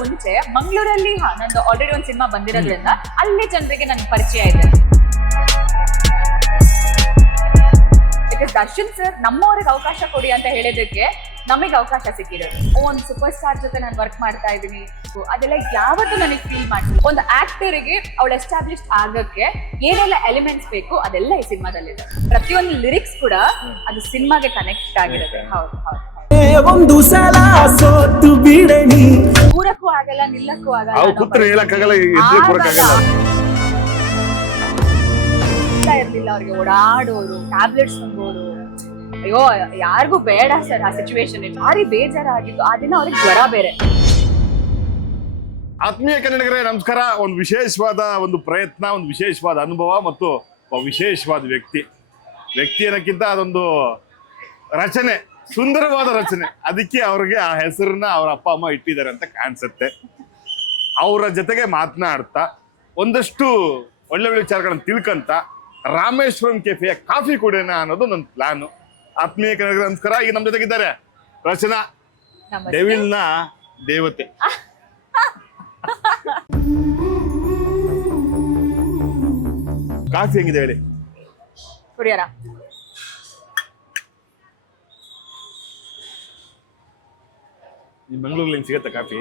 ಮುಂಚೆ ಮಂಗಳೂರಲ್ಲಿ ನಂದು ಆಲ್ರೆಡಿ ಒಂದು ಸಿನಿಮಾ ಬಂದಿರೋದ್ರಿಂದ ಅಲ್ಲಿ ಜನರಿಗೆ ನನ್ ಪರಿಚಯ ಇದೆ. ಬಿಕಾಸ್ ದರ್ಶನ್ ಸರ್ ನಮ್ಮವ್ರಿಗೆ ಅವಕಾಶ ಕೊಡಿ ಅಂತ ಹೇಳಿದಕ್ಕೆ ನಮಗೆ ಅವಕಾಶ ಸಿಕ್ಕಿರೋದು. ಒಂದು ಸೂಪರ್ ಸ್ಟಾರ್ ಜೊತೆ ನಾನು ವರ್ಕ್ ಮಾಡ್ತಾ ಇದ್ದೀನಿ, ಅದೆಲ್ಲ ಯಾವತ್ತೂ ನನಗೆ ಫೀಲ್ ಮಾಡ್ತೀನಿ. ಒಂದು ಆಕ್ಟರಿಗೆ ಅವಳು ಎಸ್ಟಾಬ್ಲಿಷ್ ಆಗಕ್ಕೆ ಏನೆಲ್ಲ ಎಲಿಮೆಂಟ್ಸ್ ಬೇಕು ಅದೆಲ್ಲ ಈ ಸಿನಿಮಾದಲ್ಲಿದೆ. ಪ್ರತಿಯೊಂದು ಲಿರಿಕ್ಸ್ ಕೂಡ ಅದು ಸಿನಿಮಾಗೆ ಕನೆಕ್ಟ್ ಆಗಿರುತ್ತೆ. ಹೌದು ಹೌದು, ಒಂದು ಸಲ ಸೋತು ಬಿಡಣಿ, ಕೂರಕ್ಕೂ ಆಗಲ್ಲ ನಿಲ್ಲಕ್ಕೂ ಆಗಲ್ಲ, ಇರ್ಲಿಲ್ಲ ಅವ್ರಿಗೆ ಓಡಾಡೋರು, ಟ್ಯಾಬ್ಲೆಟ್ಸ್ ನುಂಗೋರು. ಅಯ್ಯೋ ಯಾರಿಗೂ ಬೇಡ ಸರ್ ಆ ಸಿಚುವೇಶನ್. ಭಾರಿ ಬೇಜಾರಾಗಿತ್ತು ಆ ದಿನ. ಅವ್ರಿಗೆ ಜ್ವರ ಬೇರೆ. ಆತ್ಮೀಯ ಕನ್ನಡಿಗರೇ ನಮಸ್ಕಾರ. ಒಂದು ವಿಶೇಷವಾದ ಒಂದು ಪ್ರಯತ್ನ, ಒಂದು ವಿಶೇಷವಾದ ಅನುಭವ ಮತ್ತು ವಿಶೇಷವಾದ ವ್ಯಕ್ತಿ ಅನ್ನೋಕ್ಕಿಂತ ಅದೊಂದು ರಚನೆ, ಸುಂದರವಾದ ರಚನೆ. ಅದಕ್ಕೆ ಅವ್ರಿಗೆ ಆ ಹೆಸರನ್ನ ಅವ್ರ ಅಪ್ಪ ಅಮ್ಮ ಇಟ್ಟಿದ್ದಾರೆ ಅಂತ ಕಾಣಿಸುತ್ತೆ. ಅವರ ಜೊತೆಗೆ ಮಾತನಾಡ್ತಾ ಒಂದಷ್ಟು ಒಳ್ಳೆ ವಿಚಾರಗಳನ್ನ ತಿಳ್ಕೊಂತ ರಾಮೇಶ್ವರಂ ಕೆಫೆಯ ಕಾಫಿ ಕುಡಿಯೋಣ ಅನ್ನೋದು ನನ್ನ ಪ್ಲಾನ್. ಆತ್ಮೀಯ ಕನ್ನಡಿಗರ ನಮಸ್ಕಾರ. ಈಗ ನಮ್ಮ ಜೊತೆಗಿದ್ದಾರೆ ರಚನಾ, ಡೆವಿಲ್ನ ದೇವತೆ. ಕಾಫಿ ಹೆಂಗಿದೆ ಹೇಳಿ? ಕುಡಿಯೋಣ. ಈ ಮಂಗಳೂರಲ್ಲಿ ಸಿಗತ್ತೆ ಕಾಫಿ?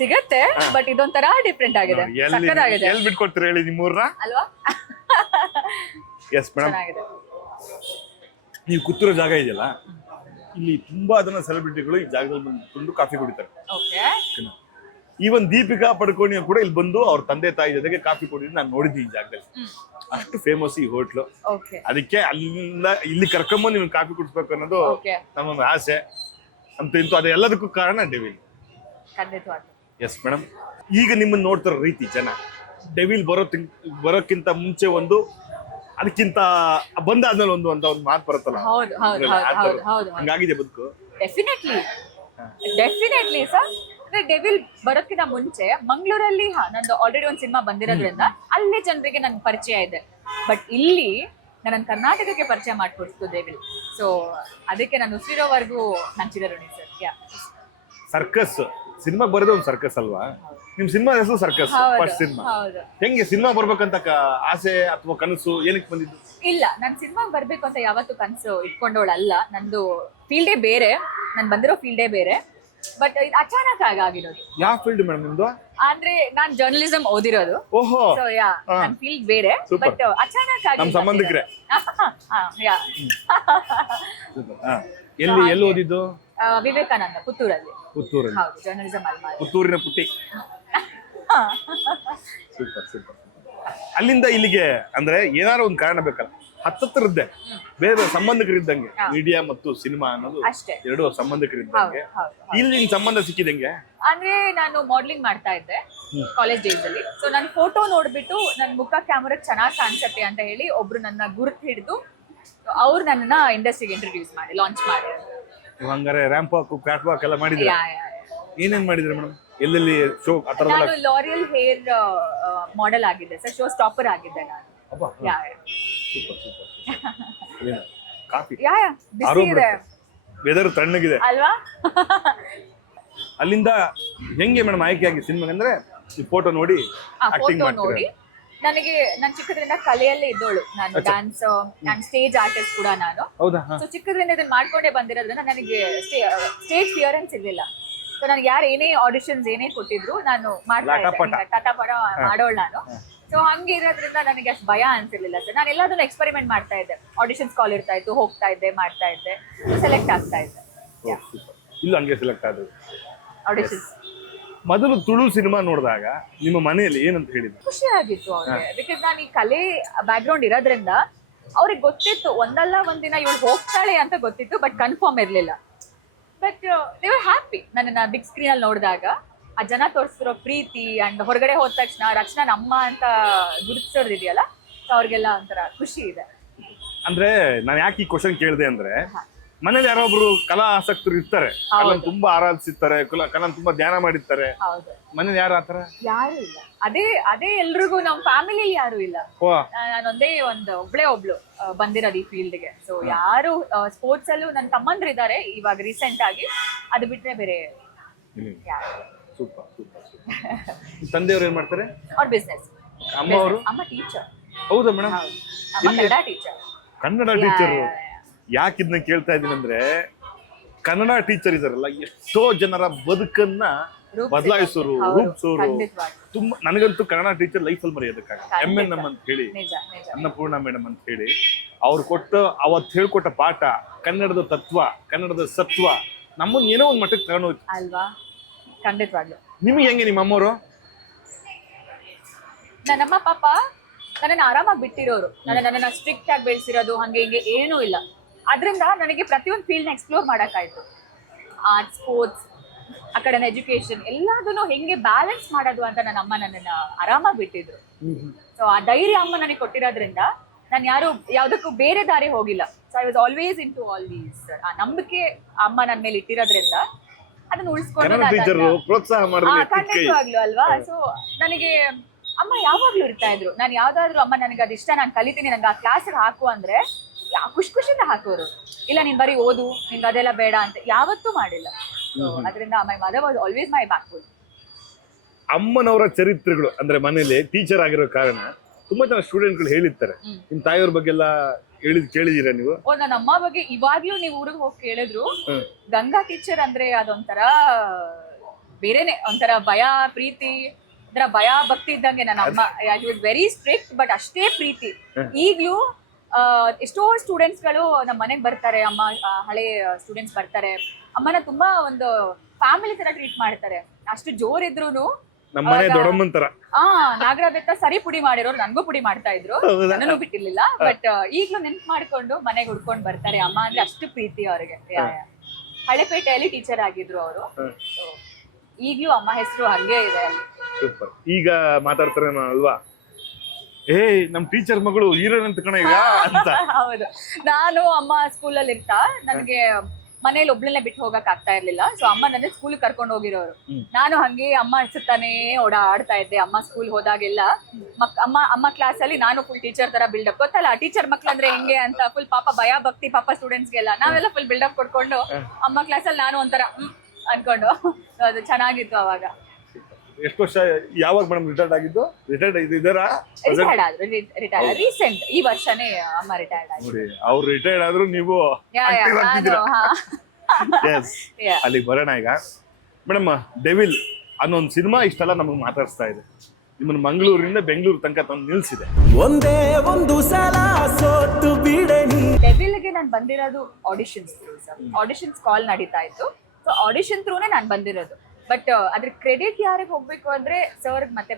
ಸಿಗತ್ತೆ, ಬಟ್ ಇದೊಂಥರ ಡಿಫ್ರೆಂಟ್ ಆಗಿದೆ. ಸಕ್ಕತ್ತಾಗಿದೆ. ಎಲ್ಲಿ ಬಿಟ್ಕೊಡ್ತೀರಾ ಹೇಳಿ ನಿಮ್ಮೂರ್ನ? ಅಲ್ವಾ? Yes madam. ನೀವು ಕೂತಿರೋ ಜಾಗ ಇದೆಯಲ್ಲ, ಇಲ್ಲಿ ತುಂಬಾ ಜನ ಸೆಲೆಬ್ರಿಟಿಗಳು ಈ ಜಾಗದಲ್ಲಿ ಬಂದು ಕಾಫಿ ಕುಡಿತಾರೆ. ಈವನ್ ದೀಪಿಕಾ ಪಡುಕೋಣೆ ಕೂಡ ಇಲ್ಲಿ ಬಂದು ಅವ್ರ ತಂದೆ ತಾಯಿ ಜೊತೆಗೆ ಕಾಫಿ ಕುಡಿದು ನಾನು ನೋಡಿದ್ದೀನಿ ಈ ಜಾಗದಲ್ಲಿ. ಅಷ್ಟು ಫೇಮಸ್ ಈ ಹೋಟ್ಲು. ಅದಕ್ಕೆ ಅಲ್ಲಿಂದ ಇಲ್ಲಿ ಕರ್ಕೊಂಬಂದು ನೀವು ಕಾಫಿ ಕುಡಿಸ್ಬೇಕು ಅನ್ನೋದು ನಮ್ಮ ಆಸೆ ಅಂತ. ಇಂತೂ ಅದೆಲ್ಲದಕ್ಕೂ ಕಾರಣ ಡೆವಿಲ್. Yes madam. ಈಗ ನಿಮ್ಮನ್ನ ನೋಡ್ತಾರ ರೀತಿ ಜನ, ಡೆವಿಲ್ ಬರೋಕ್ಕಿಂತ ಮುಂಚೆ ಒಂದು, ಅದಕ್ಕಿಂತ ಬಂದಾದ್ಮೇಲೆ ಒಂದು ಅಂತ ಒಂದು ಮಾತು ಬರುತ್ತಲ್ಲ, ಹಂಗಾಗಿದೆ ಬದುಕು. Definitely sir. ಅಂದ್ರೆ ಡೆವಿಲ್ ಬರೋಕ್ಕಿಂತ ಮುಂಚೆ ಮಂಗಳೂರಲ್ಲಿ ನಂದು ಆಲ್ರೆಡಿ ಒಂದು ಸಿನಿಮಾ ಬಂದಿರೋದ್ರಿಂದ ಅಲ್ಲಿ ಜನರಿಗೆ ನನ್ ಪರಿಚಯ ಇದೆ. ಬಟ್ ಇಲ್ಲಿ ನನ್ನ ಕರ್ನಾಟಕಕ್ಕೆ ಪರಿಚಯ ಮಾಡ್ಕೊಡ್ತು ಡೆವಿಲ್. ಸೊ ಅದಕ್ಕೆ ನಾನು ಉಸಿರೋವರೆಗೂ ನಾನು ಚಿರಋಣಿ ಸರ್. ಸರ್ಕಸ್ ಸಿನಿಮಾ ಬರೋದೇ ಒಂದು ಸರ್ಕಸ್ ಅಲ್ವಾ? ನಿಮ್ ಸಿನಿಮಾ ಹೆಸರು ಸರ್ಕಸ್. ಫಸ್ಟ್ ಸಿನಿಮಾ ಹೆಂಗೆ ಸಿನಿಮಾ ಬರ್ಬೇಕಂತ ಆಸೆ ಅಥವಾ ಕನಸು ಏನಕ್ಕೆ ಬಂದಿದ್ದು? ಇಲ್ಲ, ನಾನ್ ಸಿನಿಮಾಗ್ ಬರ್ಬೇಕು ಅಂತ ಯಾವತ್ತೂ ಕನಸು ಇಟ್ಕೊಂಡವಳಲ್ಲ. ನಂದು ಫೀಲ್ಡೇ ಬೇರೆ, ನಾನು ಬಂದಿರೋ ಫೀಲ್ಡೇ ಬೇರೆ. ಬಟ್ ಇದು ಅಚಾನಕ್ ಆಗಿರೋದು. ಯಾವ ಫೀಲ್ಡ್ ಮೇಡಮ್ ನಿಮ್ದು? ಅಂದ್ರೆ ನಾನ್ ಜರ್ನಲಿಸಂ ಓದಿರೋದು. ಓಹೋ. ಸೊ ನನ್ ಫೀಲ್ಡ್ ಬೇರೆ, ಬಟ್ ಅಚಾನಕ್ ಆಗಿ ನಮ್ಮ ಸಂಬಂಧಿಕರೇ. ಎಲ್ಲಿ ಓದಿದ್ದು? ವಿವೇಕಾನಂದ, ಪುತ್ತೂರಲ್ಲಿ. ಪುತ್ತೂರಲ್ಲಿ? ಹೌದು, ಜರ್ನಲಿಸಂ ಅಲ್ಲಿ. ಪುತ್ತೂರಿನ ಪುಟ್ಟಿ. ಸೂಪರ್. ಅಲ್ಲಿಂದ ಇಲ್ಲಿಗೆ ಅಂದ್ರೆ ಏನಾದ್ರು ಒಂದು ಕಾರಣ ಬೇಕಲ್ಲ? ಹತ್ತತ್ರದ್ದೇ ಬೇರೆ ಸಂಬಂಧಿಕರಿದ್ದಂಗೆ ಮೀಡಿಯಾ ಮತ್ತು ಸಿನಿಮಾ ಅನ್ನೋದು ಎರಡು ಸಂಬಂಧಿಕರಿದ್ದಂಗೆ. ಇಲ್ಲಿ ಸಂಬಂಧ ಸಿಕ್ಕಿದಂಗೆ ಅಂದ್ರೆ ನಾನು ಮಾಡ್ಲಿಂಗ್ ಮಾಡ್ತಾ ಇದ್ದೆ ಕಾಲೇಜ್ ಡೇಸ್ ಅಲ್ಲಿ. ಸೊ ನನ್ನ ಫೋಟೋ ನೋಡ್ಬಿಟ್ಟು ನನ್ನ ಮುಖ ಕ್ಯಾಮರಾ ಚೆನ್ನಾಗಿ ಕಾಣಿಸುತ್ತೆ ಅಂತ ಹೇಳಿ ಒಬ್ರು ನನ್ನ ಗುರುತು ಹಿಡಿದು ಅವ್ರು ನನ್ನ ಇಂಡಸ್ಟ್ರಿಗೆ ಇಂಟ್ರೊಡ್ಯೂಸ್ ಮಾಡಿ ಲಾಂಚ್ ಮಾಡಿ. ಹಂಗಾರೆ ರ್ಯಾಂಪ್ ವಾಕ್, ಕ್ಯಾಟ್ ವಾಕ್ ಎಲ್ಲ ಮಾಡಿದ್ರೆ ಏನೇನ್ ಮಾಡಿದ್ರೆ ಮೇಡಮ್? ಎಲ್ಲೆಲ್ಲಿ ಶೋ? ನಾನು ಲಾರಿಯಲ್ ಹೇರ್ ಮಾಡೆಲ್ ಆಗಿದ್ದೆ ಸರ್. ಶೋ ಸ್ಟಾಪರ್ ಆಗಿದ್ದೆ ನಾನು. ಕಾಫಿ ಬಿಸಿ ಇದೆ, ವೆದರ್ ತಣ್ಣಗಿದೆ ಅಲ್ವಾ? ಅಲ್ಲಿಂದ ಹೆಂಗೆ ಮೇಡಮ್ ಆಯ್ಕೆಯಾಗಿ ಸಿನಿಮಾ? ಅಂದ್ರೆ ಈ ಫೋಟೋ ನೋಡಿ ಫೋಟೋ ನೋಡಿ ನನಗೆ ನಾನು ಚಿಕ್ಕದ್ರಿಂದ ಕಲೆಯಲ್ಲೇ ಇದ್ದೋಳು. ನಾನು ಡ್ಯಾನ್ಸ್ ಅಂಡ್ ಸ್ಟೇಜ್ ಆರ್ಟಿಸ್ಟ್ ಕೂಡ ನಾನು. ಸೊ ಚಿಕ್ಕದ್ರಿಂದ ಇದನ್ನ ಮಾಡ್ಕೊಂಡೇ ಬಂದಿರೋದ್ರಿಂದ ನನಗೆ ಸ್ಟೇಜ್ ಕ್ಲಿಯರೆನ್ಸ್ ಇರ್ಲಿಲ್ಲ. ಸೊ ನನಗೆ ಯಾರು ಏನೇ ಆಡಿಷನ್ಸ್ ಏನೇ ಕೊಟ್ಟಿದ್ರು ನಾನು ಮಾಡ್ತಾ ಇದ್ದೆ, ಟಟಾಪಟ ಮಾಡೋಳು ನಾನು. ಸೊ ಹಂಗೆ ಇರೋದ್ರಿಂದ ನನಗೆ ಅಷ್ಟು ಭಯ ಅನ್ಸಿರ್ಲಿಲ್ಲ ಸರ್. ನಾನು ಎಲ್ಲದನ್ನು ಎಕ್ಸ್ಪೆರಿಮೆಂಟ್ ಮಾಡ್ತಾ ಇದ್ದೆ. ಆಡಿಷನ್ಸ್ ಕಾಲ್ ಇರ್ತಾ ಇತ್ತು, ಹೋಗ್ತಾ ಇದ್ದೆ, ಮಾಡ್ತಾ ಇದ್ದೆ, ಸೆಲೆಕ್ಟ್ ಆಗ್ತಾ ಇದ್ದೆ. ಇಲ್ಲ ಹಂಗೆ ಸೆಲೆಕ್ಟ್ ಆದ್ರು ಆಡಿಷನ್ಸ್. ಮೊದಲು ತುಳು ಸಿನಿಮಾ ನೋಡಿದಾಗ ನಿಮ್ಮ ಮನೆಯಲ್ಲಿ ಏನಂತ ಹೇಳಿದ್ರು? ಖುಷಿ ಆಗಿತ್ತು ಅವ್ರಿಗೆ. ಬಿಕಾಸ್ ನಾನು ಈ ಕಲೆ ಬ್ಯಾಕ್ ಗ್ರೌಂಡ್ ಇರೋದ್ರಿಂದ ಅವ್ರಿಗೆ ಗೊತ್ತಿತ್ತು ಒಂದಲ್ಲ ಒಂದಿನ ಇವಳು ಹೋಗ್ತಾಳೆ ಅಂತ ಗೊತ್ತಿತ್ತು, ಬಟ್ ಕನ್ಫರ್ಮ್ ಇರ್ಲಿಲ್ಲ. ಬಟ್ ದೇ ವರ್ ಹ್ಯಾಪಿ ನನ್ನನ್ನ ಬಿಗ್ ಸ್ಕ್ರೀನ್ ಅಲ್ಲಿ ನೋಡಿದಾಗ. ಆ ಜನ ತೋರಿಸ್ತಿರೋ ಪ್ರೀತಿ ಅಂಡ್ ಹೊರಗಡೆ ಹೋದ ತಕ್ಷಣ ರಚನಾ ನಮ್ಮ ಅಂತ ಗುರುತಿಸೋದಿದೆಯಲ್ಲ, ಅವ್ರಿಗೆಲ್ಲ ಒಂಥರ ಖುಷಿ ಇದೆ. ಅಂದ್ರೆ ನಾನು ಯಾಕೆ ಈ ಕ್ವಶನ್ ಕೇಳಿದೆ ಅಂದ್ರೆ, ಮನೇಲಿ ಯಾರೊಬ್ರು ಕಲಾ ಆಸಕ್ತರು ಇರ್ತಾರೆ, ಕಲನ್ ತುಂಬಾ ಆರಾಧಿಸಿರ್ತಾರೆ, ಕಲನ್ ತುಂಬಾ ಧ್ಯಾನ ಮಾಡಿರ್ತಾರೆ. ಮನೇಲಿ ಯಾರು ಆತರ? ಯಾರು ಇಲ್ಲ. ಅದೇ ಎಲ್ರಿಗೂ ನಮ್ಮ ಫ್ಯಾಮಿಲಿಯಲ್ಲಿ ಯಾರು ಇಲ್ಲ. ನಾನೊಂದೇ ಒಬ್ಳು ಬಂದಿರೋದು ಈ ಫೀಲ್ಡ್ಗೆ. ಸೊ ಯಾರು ಸ್ಪೋರ್ಟ್ಸ್ ಅಲ್ಲೂ ನನ್ನ ತಮ್ಮಂದ್ರಿದ್ದಾರೆ ಇವಾಗ ರೀಸೆಂಟ್ ಆಗಿ, ಅದು ಬಿಟ್ರೆ ಬೇರೆ ಯಾರು. Super super super. ತಂದೆಯವರು ಏನ್ ಮಾಡ್ತಾರೆ? ಅವ್ರ ಬಿಸ್ನೆಸ್. ಅಮ್ಮ ಅವರು? ಅಮ್ಮ ಟೀಚರ್. ಹೌದಾ ಮೇಡಮ್? ಅಮ್ಮ ಕನ್ನಡ ಟೀಚರ್. ಕನ್ನಡ ಟೀಚರ್. ಯಾಕೆ ಇದನ್ನ ಕೇಳ್ತಾ ಇದ್ದೀನಿ ಅಂದ್ರೆ ಕನ್ನಡ ಟೀಚರ್ ಇದಾರಲ್ಲ ಎಷ್ಟೋ ಜನರ ಬದುಕನ್ನ ಬದಲಾಯಿಸೋರು, ರೂಪಿಸೋರು. ತುಂಬಾ ನನಗಂತೂ ಕನ್ನಡ ಟೀಚರ್ ಲೈಫಲ್ಲಿ ಮರೆಯೋದಕ್ಕಾಗಲ್ಲ. MNM ಅಂತ ಹೇಳಿ, ಅನ್ನಪೂರ್ಣ ಮೇಡಮ್ ಅಂತ ಹೇಳಿ, ಅವ್ರು ಅವತ್ತು ಹೇಳ್ಕೊಟ್ಟ ಪಾಠ, ಕನ್ನಡದ ತತ್ವ, ಕನ್ನಡದ ಸತ್ವ ನಮ್ಮನ್ನ ಏನೋ ಒಂದ್ ಮಟ್ಟಕ್ಕೆ ತಗೊಂಡೋಯ್ತು ಅಲ್ವಾ? ಖಂಡಿತವಾಗ್ಲು. ನಿಮಗೆ ಹೆಂಗೆ ನಿಮ್ಮ ಅಮ್ಮವರು? ನನ್ನಮ್ಮ ಪಾಪ ನನ್ನನ್ನು ಆರಾಮಾಗಿ ಬಿಟ್ಟಿರೋರು. ನನ್ನನ್ನ ಸ್ಟ್ರಿಕ್ಟ್ ಆಗಿ ಬೆಳೆಸಿರೋದು ಹಂಗೆ ಹಿಂಗೆ ಏನೂ ಇಲ್ಲ. ಅದರಿಂದ ನನಗೆ ಪ್ರತಿಯೊಂದು ಫೀಲ್ಡ್ನ ಎಕ್ಸ್ಪ್ಲೋರ್ ಮಾಡೋಕ್ಕಾಯ್ತು. ಆರ್ಟ್ಸ್, ಸ್ಪೋರ್ಟ್ಸ್, ಆ ಕಡೆ ಎಜುಕೇಶನ್ ಎಲ್ಲದನ್ನು ಹೆಂಗೆ ಬ್ಯಾಲೆನ್ಸ್ ಮಾಡೋದು ಅಂತ ನನ್ನ ಅಮ್ಮ ನನ್ನನ್ನು ಆರಾಮಾಗಿ ಬಿಟ್ಟಿದ್ರು. ಸೊ ಆ ಧೈರ್ಯ ಅಮ್ಮ ನನಗೆ ಕೊಟ್ಟಿರೋದ್ರಿಂದ ನಾನು ಯಾವುದಕ್ಕೂ ಬೇರೆ ದಾರಿ ಹೋಗಿಲ್ಲ. So I was always into all these. ಆ ನಂಬಿಕೆ ಅಮ್ಮ ನನ್ನ ಮೇಲೆ ಇಟ್ಟಿರೋದ್ರಿಂದ ಅದನ್ನ ಉಳಿಸ್ಕೊಂಡು ಖಂಡಿತವಾಗ್ಲು ಅಲ್ವಾ. ಸೊ ನನಗೆ ಅಮ್ಮ ಯಾವಾಗ್ಲೂ ಇರ್ತಾ ಇದ್ರು. ನಾನು ಯಾವ್ದಾದ್ರು ಅಮ್ಮ ನನಗೆ ಅದಿಷ್ಟ, ನಾನು ಕಲಿತೀನಿ, ನಂಗೆ ಆ ಕ್ಲಾಸ್ಗೆ ಹಾಕು ಅಂದ್ರೆ ಖುಷಿಯಿಂದ ಹಾಕೋರು. ಇಲ್ಲ ನೀನ್ ಬರೀ ಓದು, ನಿನ್ಗೆ ಅದೆಲ್ಲ ಬೇಡ ಅಂತ ಯಾವತ್ತೂ ಮಾಡಿಲ್ಲ. ಅದರಿಂದ my mother was always my backbone. ಅಮ್ಮನವರ ಚರಿತ್ರೆಗಳು ಅಂದ್ರೆ ಮನೇಲಿ ಟೀಚರ್ ಆಗಿರೋ ಕಾರಣ ತುಂಬಾ ಜನ ಸ್ಟೂಡೆಂಟ್ಗಳು ಹೇಳಿರ್ತಾರೆ. ನಿಮ್ ತಾಯಿಯವ್ರ ಬಗ್ಗೆ ಎಲ್ಲ ಕೇಳಿದೀರಾ ನೀವು? ನನ್ನ ಅಮ್ಮ ಬಗ್ಗೆ ಇವಾಗ್ಲೂ ನೀವು ಊರಿಗೆ ಹೋಗಿ ಕೇಳಿದ್ರು, ಗಂಗಾ ಟೀಚರ್ ಅಂದ್ರೆ ಅದೊಂಥರ ಬೇರೆನೆ, ಒಂಥರ ಭಯ ಪ್ರೀತಿ, ಒಂಥರ ಭಯ ಭಕ್ತಿ ಇದ್ದಂಗೆ ನನ್ನ ಅಮ್ಮ. She was very strict but ಅಷ್ಟೇ ಪ್ರೀತಿ. ಈಗ್ಲೂ ಎಷ್ಟೋ ಸ್ಟೂಡೆಂಟ್ಸ್ಗಳು ನಮ್ಮ ಮನೆಗೆ ಬರ್ತಾರೆ, ಅಮ್ಮ ಹಳೆ ಸ್ಟೂಡೆಂಟ್ಸ್ ಬರ್ತಾರೆ, ಅಮ್ಮನ ತುಂಬಾ ಒಂದು ಫ್ಯಾಮಿಲಿ ತರ ಟ್ರೀಟ್ ಮಾಡ್ತಾರೆ. ಅಷ್ಟು ಜೋರಿದ್ರು ನಾಗರ ಬೆತ್ತ ಸರಿ ಪುಡಿ ಮಾಡಿರೋರು ನನಗೂ ಪುಡಿ ಮಾಡ್ತಾ ಇದ್ರು, ನನ್ನೂ ಬಿಟ್ಟಿರ್ಲಿಲ್ಲ. ಬಟ್ ಈಗ್ಲೂ ನೆನ್ಪು ಮಾಡ್ಕೊಂಡು ಮನೆಗೆ ಹುಡ್ಕೊಂಡು ಬರ್ತಾರೆ. ಅಮ್ಮ ಅಂದ್ರೆ ಅಷ್ಟು ಪ್ರೀತಿ ಅವ್ರಿಗೆ. ಹಳೆಪೇಟೆಯಲ್ಲಿ ಟೀಚರ್ ಆಗಿದ್ರು ಅವರು. ಈಗ್ಲೂ ಅಮ್ಮ ಹೆಸರು ಹಂಗೆ ಇದೆ ಅಲ್ಲಿ. ಸೂಪರ್. ಈಗ ಮಾತಾಡ್ತಾರೆ ಅಲ್ವಾ, ನಮ್ ಟೀಚರ್ ಮಗಳು ಹೀರೋಯಿನ್ ಅಂತ ಕಣ ಈಗ ಅಂತ. ಹೌದು. ನಾನು ಅಮ್ಮ ಸ್ಕೂಲಲ್ಲಿ ಇರ್ತಾ ನನಗೆ ಮನೇಲಿ ಒಬ್ಳನ್ನೇ ಬಿಟ್ಟು ಹೋಗಕ್ ಆಗ್ತಾ ಇರ್ಲಿಲ್ಲ. ಸೊ ಅಮ್ಮ ನನ್ನ ಸ್ಕೂಲ್ ಕರ್ಕೊಂಡು ಹೋಗಿರೋರು. ನಾನು ಹಂಗೆ ಅಮ್ಮ ಸುತ್ತಾನೆ ಓಡಾಡ್ತಾ ಇದ್ದೆ. ಅಮ್ಮ ಸ್ಕೂಲ್ ಹೋದಾಗೆಲ್ಲ ಅಮ್ಮ ಕ್ಲಾಸ್ ಅಲ್ಲಿ ನಾನು ಫುಲ್ ಟೀಚರ್ ತರ ಬಿಲ್ಡಪ್, ಗೊತ್ತಲ್ಲ ಟೀಚರ್ ಮಕ್ಳಂದ್ರೆ ಹೆಂಗೆ ಅಂತ, ಫುಲ್ ಪಾಪ ಭಯ ಭಕ್ತಿ ಪಾಪ ಸ್ಟೂಡೆಂಟ್ಸ್ಗೆಲ್ಲ ನಾವೆಲ್ಲ ಫುಲ್ ಬಿಲ್ಡಪ್ ಕೊಡ್ಕೊಂಡು ಅಮ್ಮ ಕ್ಲಾಸಲ್ಲಿ ನಾನು ಒಂಥರ ಅನ್ಕೊಂಡು ಅದು ಚೆನ್ನಾಗಿತ್ತು ಅವಾಗ. ಎಷ್ಟು ವರ್ಷ? ಯಾವಾಗ ಮೇಡಮ್ ರಿಟೈರ್ಡ್ ಆಗಿದ್ದು? ರಿಟೈರ್ಡ್ ರೀಸೆಂಟ್ ಈ ವರ್ಷನೇ ಅಮ್ಮ ರಿಟೈರ್ಡ್ ಆಗಿದೆ. ಅವ್ರು ರಿಟೈರ್ಡ್ ಆದ್ರೂ ನೀವು ಅಲ್ಲಿಗೆ ಬರೋಣ. ಈಗ ಮೇಡಮ್, ಡೆವಿಲ್ ಅನ್ನೋ ಒಂದು ಸಿನಿಮಾ ಇಷ್ಟೆಲ್ಲ ನಮಗೆ ಮಾತಾಡಿಸ್ತಾ ಇದೆ. ನಿಮ್ಮನ್ನ ಮಂಗಳೂರಿಂದ ಬೆಂಗಳೂರು ತನಕ ತಂದು ನಿಲ್ಸಿದೆ. ಒಂದೇ ಒಂದು ಸಲ ಸೋತು ಬಿಡನಿ. ಡೆವಿಲ್ಗೆ ನಾನು ಬಂದಿರೋದು ಆಡಿಷನ್ಸ್ ಕಾಲ್ ನಡೀತಾ ಇತ್ತು. ಸೊ ಆಡಿಷನ್ ಥ್ರೂನೇ ನಾನು ಬಂದಿರೋದು. ಬಟ್ ಅದ್ರ ಕ್ರೆಡಿಟ್ ಯಾರಿಗೆ ಹೋಗ್ಬೇಕು ಅಂದ್ರೆ ಸರ್ಗ್ ಮತ್ತೆ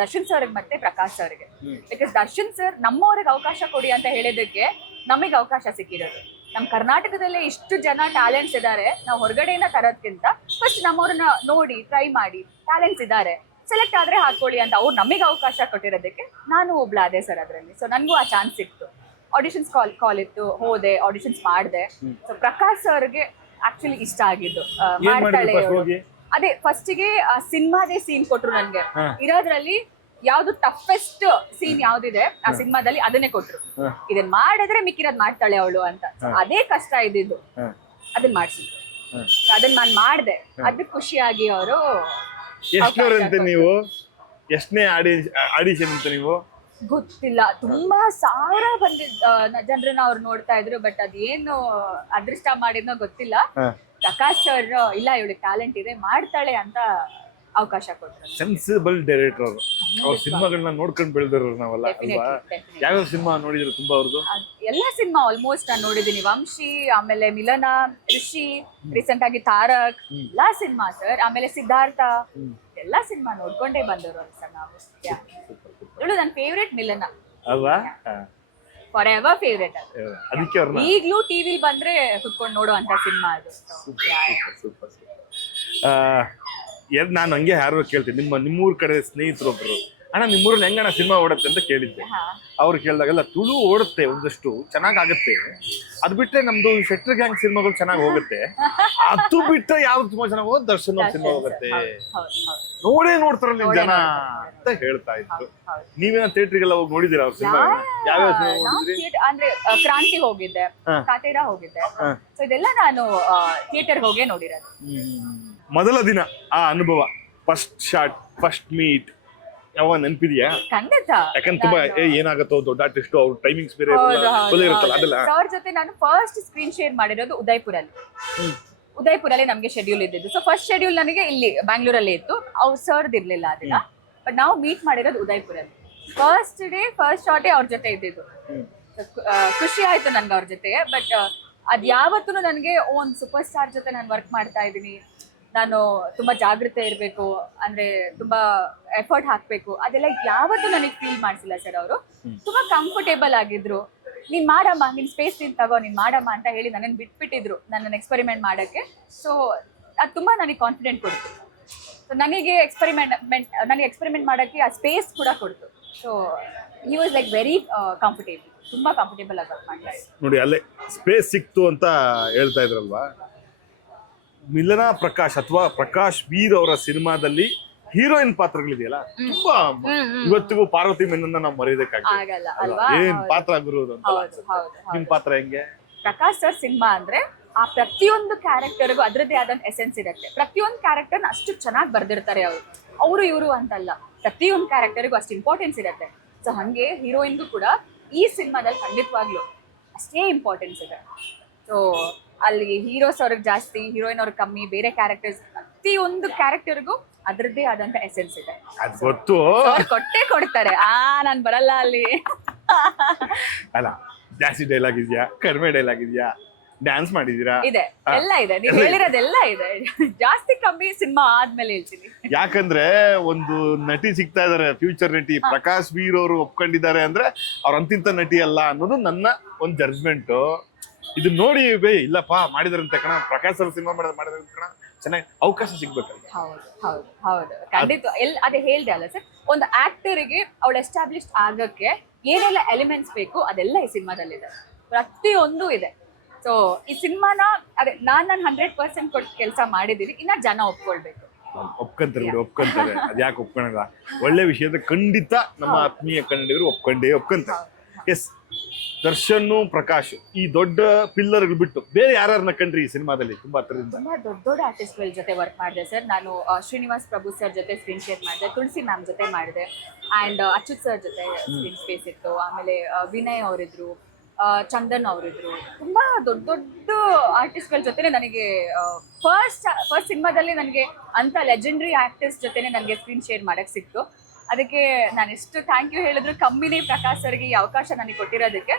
ದರ್ಶನ್ ಸರ್ಗ್ ಮತ್ತೆ ಪ್ರಕಾಶ್ ಸರ್ಗೆ. ಬಿಕಾಸ್ ದರ್ಶನ್ ಸರ್ ನಮ್ಮವ್ರಿಗೆ ಅವಕಾಶ ಕೊಡಿ ಅಂತ ಹೇಳಿದಕ್ಕೆ ನಮಗೆ ಅವಕಾಶ ಸಿಕ್ಕಿರೋದು. ನಮ್ಮ ಕರ್ನಾಟಕದಲ್ಲೇ ಇಷ್ಟು ಜನ ಟ್ಯಾಲೆಂಟ್ಸ್ ಇದ್ದಾರೆ, ನಾವು ಹೊರಗಡೆಯಿಂದ ತರೋದ್ಕಿಂತ ಫಸ್ಟ್ ನಮ್ಮವ್ರನ್ನ ನೋಡಿ ಟ್ರೈ ಮಾಡಿ, ಟ್ಯಾಲೆಂಟ್ಸ್ ಇದ್ದಾರೆ, ಸೆಲೆಕ್ಟ್ ಆದ್ರೆ ಹಾಕೊಳ್ಳಿ ಅಂತ ಅವ್ರು ನಮಗೆ ಅವಕಾಶ ಕೊಟ್ಟಿರೋದಕ್ಕೆ ನಾನು ಒಬ್ಳಾದೆ ಸರ್ ಅದರಲ್ಲಿ. ಸೊ ನನಗೂ ಆ ಚಾನ್ಸ್ ಸಿಕ್ತು. ಆಡಿಷನ್ಸ್ ಕಾಲ್ ಇತ್ತು, ಹೋದೆ, ಆಡಿಷನ್ಸ್ ಮಾಡಿದೆ. ಸೊ ಪ್ರಕಾಶ್ ಸರ್ಗೆ ಆಕ್ಚುಲಿ ಇಷ್ಟ ಆಗಿದ್ದು ಮಾಡ್ತಾಳೆ. ಅದೇ ಫಸ್ಟಿಗೆ ಆ ಸಿನಿಮಾದೇ ಸೀನ್ ಕೊಟ್ರು ನನ್ಗೆ. ಇರೋದ್ರಲ್ಲಿ ಯಾವ್ದು ಟಫೆಸ್ಟ್ ಸೀನ್ ಯಾವ್ದಿದೆ ಆ ಸಿನಿಮಾದಲ್ಲಿ ಅದನ್ನೇ ಕೊಟ್ರು. ಇದನ್ ಮಾಡಿದ್ರೆ ಮಿಕ್ಕಿರೋದ್ ಮಾಡ್ತಾಳೆ ಅವಳು ಅಂತ. ಅದೇ ಕಷ್ಟ ಇದ್ದಿದ್ದು, ಅದನ್ನ ಮಾಡ್ಸಿದ್ರು. ಅದನ್ನ ನಾನ್ ಮಾಡ್ದೆ. ಅದಕ್ಕೆ ಖುಷಿಯಾಗಿ ಅವರು. ನೀವು ಎಷ್ಟನೇ ಆಡಿಷನ್ ಅಂತ ನೀವು? ಗೊತ್ತಿಲ್ಲ, ತುಂಬಾ ಸಾವಿರ ಜನರನ್ನ ಅವ್ರು ನೋಡ್ತಾ ಇದ್ರು. ಬಟ್ ಅದೇನು ಅದೃಷ್ಟ ಮಾಡಿದ್ನೋ ಗೊತ್ತಿಲ್ಲ. ಪ್ರಕಾಶ್ ಸರ್ ಇಲ್ಲ ಇವಳಿಗೆ ಟ್ಯಾಲೆಂಟ್ ಇದೆ, ಮಾಡ್ತಾಳೆ ಅಂತ ಅವಕಾಶ ಕೊಟ್ಟರು. ಸೆನ್ಸಿಬಲ್ ಡೈರೆಕ್ಟರ್ ಅವರು. ಅವ್ರ ಸಿನಿಮಾಗಳನ್ನ ನೋಡ್ಕೊಂಡು ಬೆಳೆದ್ರು ನಾವೆಲ್ಲ ಅಲ್ವಾ? ಯಾವ್ಯಾವ ಸಿನಿಮಾ ನೋಡಿದ್ರು ತುಂಬಾ ಅವ್ರದ್ದು? ಎಲ್ಲಾ ಸಿನಿಮಾ ಆಲ್ಮೋಸ್ಟ್ ನಾನು ನೋಡಿದೀನಿ. ವಂಶಿ, ಆಮೇಲೆ ಮಿಲನ, ಋಷಿ, ರೀಸೆಂಟ್ ಆಗಿ ತಾರಕ್, ಎಲ್ಲಾ ಸಿನಿಮಾ ಸರ್. ಆಮೇಲೆ ಸಿದ್ಧಾರ್ಥ, ಎಲ್ಲಾ ಸಿನಿಮಾ ನೋಡ್ಕೊಂಡೇ ಬಂದವರು ಸರ್ ನಾವು. ಇವಳು ನನ್ನ ಫೇವ್ರೇಟ್ ಮಿಲನ ಅಲ್ವಾ? For ever favourite. ಅದಕ್ಕೆ ಈಗ್ಲೂ ಟಿವಿಲಿ ಬಂದ್ರೆ ಕುತ್ಕೊಂಡು ನೋಡುವಂತ ಸಿನಿಮಾ ಅದು. ನಾನು ಹಂಗೆ ಯಾರು ಕೇಳ್ತೀನಿ, ನಿಮ್ಮೂರ್ ಕಡೆ ಸ್ನೇಹಿತರು ಒಬ್ರು, ಅಣ್ಣ ನಿಮ್ಮೂರಲ್ಲಿ ಹೆಂಗಣ್ಣ ಸಿನಿಮಾ ಓಡುತ್ತೆ ಅಂತ ಕೇಳಿದ್ದೆ. ಅವ್ರು ಕೇಳಿದಾಗೆಲ್ಲ ತುಳು ಓಡುತ್ತೆ, ಒಂದಷ್ಟು ಚೆನ್ನಾಗಾಗತ್ತೆ. ಅದ್ ಬಿಟ್ರೆ ನಮ್ದು ಶೆಟ್ರ್ ಗ್ಯಾಂಗ್ ಸಿನಿಮಾಗಳು ಚೆನ್ನಾಗಿ ಹೋಗುತ್ತೆ. ಅದು ಬಿಟ್ರೆ ಯಾವ್ದು ತುಂಬಾ ಚೆನ್ನಾಗಿ ಹೋಗುತ್ತೆ, ದರ್ಶನ್ ಸಿನಿಮಾ ಹೋಗುತ್ತೆ, ನೋಡ್ತಾರಲ್ಲ ನಿಮ್ ಜನ ಅಂತ ಹೇಳ್ತಾ ಇದ್ರು. ನೀವೇನ ಥಿಯೇಟ್ರಿಗೆಲ್ಲ ಹೋಗಿ ನೋಡಿದೀರಾ ಅವ್ರ ಸಿನಿಮಾ? ಯಾವ್ಯಾವ ಸಿನಿಮಾ ನೋಡಿದ್ರಿ? ಅಂದ್ರೆ ಕ್ರಾಂತಿ ಹೋಗಿದ್ದೆ, ಕಾಟೇರ ಹೋಗಿದ್ದೆ. ಸೊ ಇದೆಲ್ಲ ನಾನು ಥಿಯೇಟರ್ ಹೋಗೇ ನೋಡಿರೋದು. ಮೊದಲ ದಿನ ಆ ಅನುಭವ, ಫಸ್ಟ್ ಶಾಟ್, ಫಸ್ಟ್ ಮೀಟ್ ಯಾವ ನೆನಪಿದ್ಯಾ? ಖಂಡಿತ. ಯಾಕಂದ್ರೆ ತುಂಬಾ ಏನಾಗತ್ತೋ ದೊಡ್ಡ ಆರ್ಟಿಸ್ಟ್ ಅವ್ರ ಟೈಮಿಂಗ್ಸ್ ಬೇರೆ ಇರುತ್ತಲ್ಲ ಅದೆಲ್ಲ. ಸರ್ ಜೊತೆ ನಾನು ಫಸ್ಟ್ ಸ್ಕ್ರೀನ್ ಶೇರ್ ಮಾಡಿರೋದು ಉದಯ್ಪುರಲ್ಲಿ ನಮ್ಗೆ ಶೆಡ್ಯೂಲ್ ಇದ್ದಿದ್ದು. ಸೊ ಫಸ್ಟ್ ಶೆಡ್ಯೂಲ್ ನನಗೆ ಇಲ್ಲಿ ಬ್ಯಾಂಗ್ಳೂರಲ್ಲಿ ಇತ್ತು, ಅವ್ರು ಸರ್ದ್ ಇರ್ಲಿಲ್ಲ ಅದನ್ನ. ಬಟ್ ನಾವು ಮೀಟ್ ಮಾಡಿರೋದು ಉದಯ್ಪುರಲ್ಲಿ. ಫಸ್ಟ್ ಡೇ ಫಸ್ಟ್ ಶಾಟೇ ಅವ್ರ ಜೊತೆ ಇದ್ದಿದ್ದು. ಖುಷಿ ಆಯ್ತು ನನ್ಗೆ ಅವ್ರ ಜೊತೆ. ಬಟ್ ಅದ್ ಯಾವತ್ತೂ ನನಗೆ ಒಂದು ಸೂಪರ್ ಸ್ಟಾರ್ ಜೊತೆ ನಾನು ವರ್ಕ್ ಮಾಡ್ತಾ ಇದ್ದೀನಿ, ನಾನು ತುಂಬಾ ಜಾಗೃತೆ ಇರಬೇಕು, ಅಂದ್ರೆ ತುಂಬಾ ಎಫರ್ಟ್ ಹಾಕ್ಬೇಕು, ಅದೆಲ್ಲ ಯಾವತ್ತೂ ನನಗೆ ಫೀಲ್ ಮಾಡಿಸಿಲ್ಲ ಸರ್. ಅವರು ತುಂಬಾ ಕಂಫರ್ಟೇಬಲ್ ಆಗಿದ್ರು. ನೀನ್ ಮಾಡಮ್ಮ, ನಿನ್ ಸ್ಪೇಸ್ ತಗೋ, ನೀನ್ ಮಾಡಮ್ಮ ಅಂತ ಹೇಳಿ ನನ್ನನ್ನು ಬಿಟ್ಬಿಟ್ಟಿದ್ರು ನನ್ನನ್ನು ಎಕ್ಸ್ಪೆರಿಮೆಂಟ್ ಮಾಡಕ್ಕೆ. ಸೊ ಅದು ತುಂಬಾ ನನಗೆ ಕಾನ್ಫಿಡೆಂಟ್ ಕೊಡ್ತು. ಸೊ ನನಗೆ ಎಕ್ಸ್ಪೆರಿಮೆಂಟ್ ಮಾಡಕ್ಕೆ ಆ ಸ್ಪೇಸ್ ಕೂಡ ಕೊಡ್ತು. So he was like very comfortable, ತುಂಬಾ ಕಂಫರ್ಟೇಬಲ್ ಆಗಿ ವರ್ಕ್ ಮಾಡ್ತಾ ಇದ್ರು. ನೋಡಿ ಅಲ್ಲೇ ಸ್ಪೇಸ್ ಸಿಕ್ತು ಅಂತ ಹೇಳ್ತಾ ಇದ್ರಲ್ವಾ. ಮಿಲನಾ ಪ್ರಕಾಶ್ ಅಥವಾ ಪ್ರಕಾಶ್ ವೀರ್ ಅವರ ಸಿನಿಮಾದಲ್ಲಿ ಹೀರೋಯಿನ್ ಪಾತ್ರಗಳಿದೆಯಲ್ಲ, ತುಂಬಾ ಇವತ್ತಿಗೂ ಪಾರ್ವತಿ ಮೆನನ್ನ ನಾವು ಮರೆಯೋದಕ್ಕಾಗಲ್ಲ. ಏನ್ ಪಾತ್ರ ಗುರುದು ಅಂತ. ನಿಮ್ ಪಾತ್ರ ಹೆಂಗೆ? ಪ್ರಕಾಶ್ ಸರ್ ಸಿನಿಮಾ ಅಂದ್ರೆ ಆ ಪ್ರತಿಯೊಂದು ಕ್ಯಾರೆಕ್ಟರ್ಗೂ ಅದರದ್ದೇ ಆದಂತ ಎಸೆನ್ಸ್ ಇರುತ್ತೆ. ಪ್ರತಿಯೊಂದು ಕ್ಯಾರೆಕ್ಟರ್ ಅಷ್ಟು ಚೆನ್ನಾಗಿ ಬರ್ದಿರ್ತಾರೆ ಅವರು ಇವರು ಅಂತಲ್ಲ, ಪ್ರತಿಯೊಂದು ಕ್ಯಾರೆಕ್ಟರ್ಗೂ ಅಷ್ಟು ಇಂಪಾರ್ಟೆನ್ಸ್ ಇರುತ್ತೆ. ಸೊ ಹಂಗೆ ಹೀರೋಯಿನ್ಗೂ ಕೂಡ ಈ ಸಿನಿಮಾದಲ್ಲಿ ಖಂಡಿತವಾಗ್ಲು ಅಷ್ಟೇ ಇಂಪಾರ್ಟೆನ್ಸ್ ಇದೆ. ಸೊ ಅಲ್ಲಿ ಹೀರೋಸ್ ಅವ್ರಿಗೆ ಜಾಸ್ತಿ, ಹೀರೋಯಿನ್ ಅವ್ರಿಗೆ ಕಮ್ಮಿ, ಬೇರೆ ಕ್ಯಾರೆಕ್ಟರ್ಸ್ ಪ್ರತಿಯೊಂದು ಕ್ಯಾರೆಕ್ಟರ್ಗೂ ಅದರದ್ದೇ ಆದಂತ ಎಸೆನ್ಸ್ ಇದೆ. ಗೊತ್ತು, ಕೊಟ್ಟೆ ಕೊಡ್ತಾರೆ. ನಾನ್ ಬರಲ್ಲ ಅಲ್ಲಿ. ಅಲ್ಲ, ಜಾಸ್ತಿ ಡೈಲಾಗ್ ಇದೆಯಾ, ಕಡಿಮೆ ಡೈಲಾಗ್ ಇದೆಯಾ, ಡ್ಯಾನ್ಸ್ ಮಾಡಿದೀರಾ? ಇದೆ, ಎಲ್ಲ ಇದೆ. ನೀವು ಹೇಳಿರೋದೆಲ್ಲ ಇದೆ. ಜಾಸ್ತಿ ಕಮ್ಮಿ ಸಿನಿಮಾ ಆದ್ಮೇಲೆ ಹೇಳ್ತೀನಿ. ಯಾಕಂದ್ರೆ ಒಂದು ನಟಿ ಸಿಗ್ತಾ ಇದಾರೆ, ಫ್ಯೂಚರ್ ನಟಿ ಪ್ರಕಾಶ್ ವೀರ್ ಅವರು ಒಪ್ಕೊಂಡಿದ್ದಾರೆ ಅಂದ್ರೆ ಅವ್ರ ಅಂತಿಂತ ನಟಿ ಅಲ್ಲ ಅನ್ನೋದು ನನ್ನ ಒಂದು ಜಡ್ಜ್ಮೆಂಟ್. ಇದು ನೋಡಿ ಇಲ್ಲಪ್ಪ ಮಾಡಿದಾರಂತ ಕಣ, ಪ್ರಕಾಶ್ ಅವ್ರ ಸಿನಿಮಾ ಮಾಡಿದಾರಂತ ಕಣ, ಚೆನ್ನಾಗಿ ಅವಕಾಶ ಸಿಗ್ಬೇಕಲ್ಲ. ಹೌದು ಖಂಡಿತ. ಅದೇ ಹೇಳ್ದೆ ಅಲ್ಲ ಸರ್, ಒಂದು ಆಕ್ಟರ್ಗೆ ಅವಳು ಎಸ್ಟಾಬ್ಲಿಷ್ ಆಗಕ್ಕೆ ಏನೆಲ್ಲ ಎಲಿಮೆಂಟ್ಸ್ ಬೇಕು ಅದೆಲ್ಲ ಈ ಸಿನಿಮಾದಲ್ಲಿದೆ, ಪ್ರತಿಯೊಂದು ಇದೆ. ಸೊ ಈ ಸಿನಿಮಾನ ಅದೇ ನಾನು 100% ಕೊಟ್ಟು ಕೆಲಸ ಮಾಡಿದೀನಿ. ಇನ್ನ ಜನ ಒಪ್ಕೊಳ್ಬೇಕು. ಒಪ್ಕೊಂತಾರೆ. ಅದ್ಯಾಕೆ ಒಪ್ಕೊಳಲ್ಲ? ಒಳ್ಳೆ ವಿಷಯದ ಖಂಡಿತ ನಮ್ಮ ಆತ್ಮೀಯ ಕನ್ನಡಿಗರು ಒಪ್ಕೊಂತಾರೆ. ಎಸ್, ದರ್ಶನ್, ಪ್ರಕಾಶ್ ಈ ದೊಡ್ಡ ಪಿಲ್ಲರ್ಗಳು ಬಿಟ್ಟು ಬೇರೆ ಯಾರನ್ನ ಕಂಡ್ರಿ ಈ ಸಿನಿಮಾದಲ್ಲಿ? ತುಂಬಾ ಹತ್ರದಿಂದ ತುಂಬಾ ದೊಡ್ಡ ಆರ್ಟಿಸ್ಟ್ಗಳ ಜೊತೆ ವರ್ಕ್ ಮಾಡಿದೆ ಸರ್ ನಾನು. ಶ್ರೀನಿವಾಸ್ ಪ್ರಭು ಸರ್ ಜೊತೆ ಸ್ಕ್ರೀನ್ ಶೇರ್ ಮಾಡಿದೆ, ತುಳಸಿ ಮ್ಯಾಮ್ ಜೊತೆ ಮಾಡಿದೆ, ಅಂಡ್ ಅಚ್ಯುತ್ ಸರ್ ಜೊತೆ ಸ್ಕ್ರೀನ್ ಸ್ಪೇಸ್ ಇತ್ತು. ಆಮೇಲೆ ವಿನಯ್ ಅವರಿದ್ರು, ಚಂದನ್ ಅವರಿದ್ರು. ತುಂಬಾ ದೊಡ್ಡ ಆರ್ಟಿಸ್ಟ್ಗಳ ಜೊತೆ ನನಗೆ ಫಸ್ಟ್ ಸಿನಿಮಾದಲ್ಲಿ ನನಗೆ ಅಂತ ಲೆಜೆಂಡ್ರಿ ಆಕ್ಟರ್ಸ್ ಜೊತೆನೆ ನನಗೆ ಸ್ಕ್ರೀನ್ ಶೇರ್ ಮಾಡಕ್ ಸಿಕ್ತು. ಅದಕ್ಕೆ ನಾನು ಎಷ್ಟು ಥ್ಯಾಂಕ್ ಯು ಹೇಳಿದ್ರು ಕಮ್ಮಿನೇ ಪ್ರಕಾಶ್ ಸರ್ಗೆ ಈ ಅವಕಾಶ ನನಗೆ ಕೊಟ್ಟಿರೋದಕ್ಕೆ.